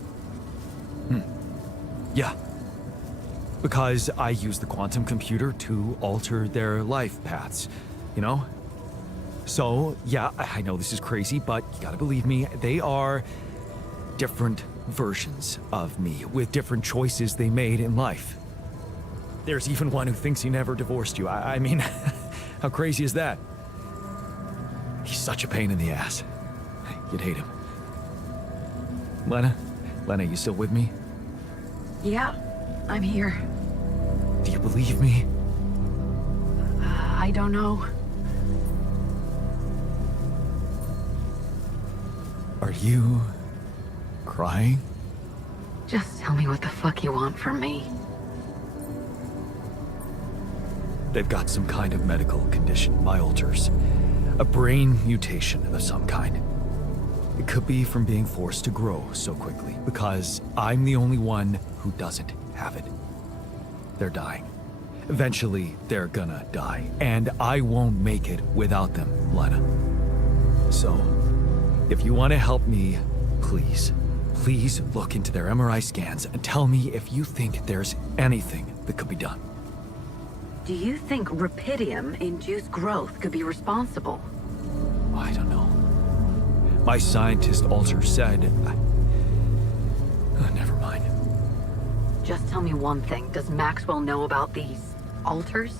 Yeah. Because I use the quantum computer to alter their life paths, you know? So, yeah, I know this is crazy, but you gotta believe me, they are different versions of me with different choices they made in life. There's even one who thinks he never divorced you. I mean, how crazy is that? He's such a pain in the ass. You'd hate him. Lena, you still with me? Yeah, I'm here. Do you believe me? I don't know. Are you crying? Just tell me what the fuck you want from me. They've got some kind of medical condition, my alters. A brain mutation of some kind. It could be from being forced to grow so quickly, because I'm the only one who doesn't have it. They're dying. Eventually, they're gonna die, and I won't make it without them, Lena. So, if you want to help me, please look into their MRI scans and tell me if you think there's anything that could be done. Do you think Rapidium-induced growth could be responsible? I don't know. My scientist alter said... never mind. Just tell me one thing. Does Maxwell know about these alters?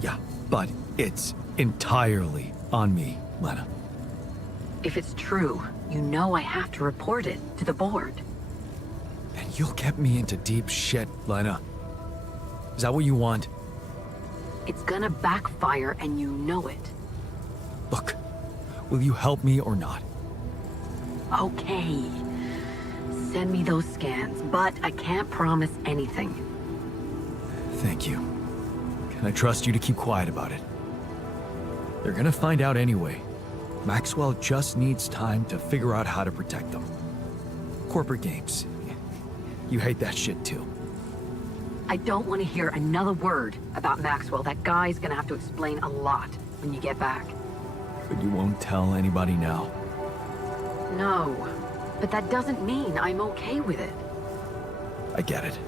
Yeah, but it's entirely on me, Lena. If it's true, you know I have to report it to the board. And you'll get me into deep shit, Lena. Is that what you want? It's gonna backfire and you know it. Look, will you help me or not? Okay. Send me those scans, but I can't promise anything. Thank you. Can I trust you to keep quiet about it? They're gonna find out anyway. Maxwell just needs time to figure out how to protect them. Corporate games. You hate that shit too. I don't want to hear another word about Maxwell. That guy's gonna have to explain a lot when you get back. But you won't tell anybody now. No, but that doesn't mean I'm okay with it. I get it.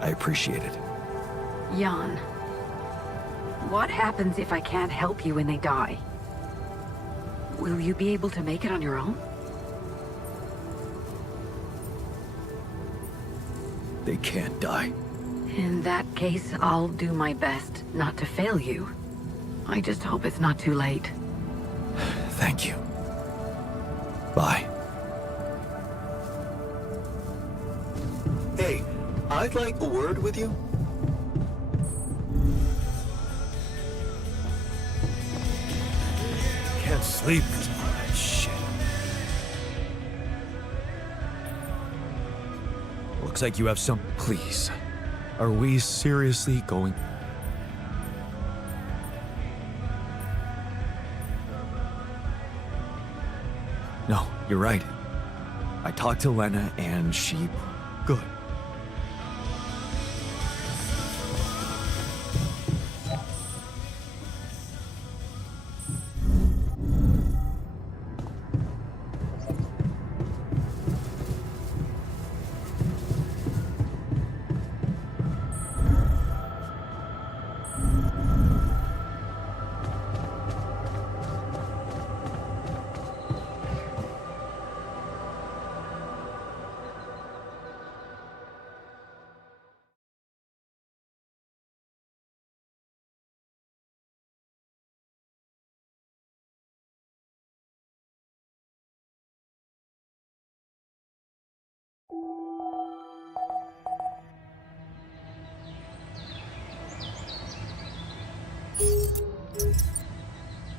I appreciate it. Jan, what happens if I can't help you when they die? Will you be able to make it on your own? They can't die. In that case, I'll do my best not to fail you. I just hope it's not too late. Thank you. Bye. Hey, I'd like a word with you. Can't sleep. Shit. Looks like you have some... Please. Are we seriously going... No, you're right. I talked to Lena and she... Good.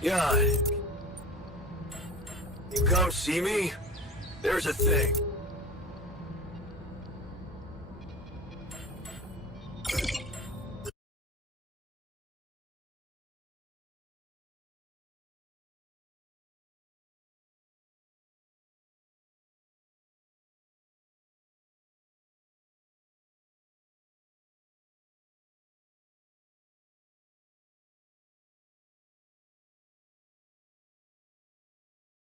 Jan, you come see me? There's a thing.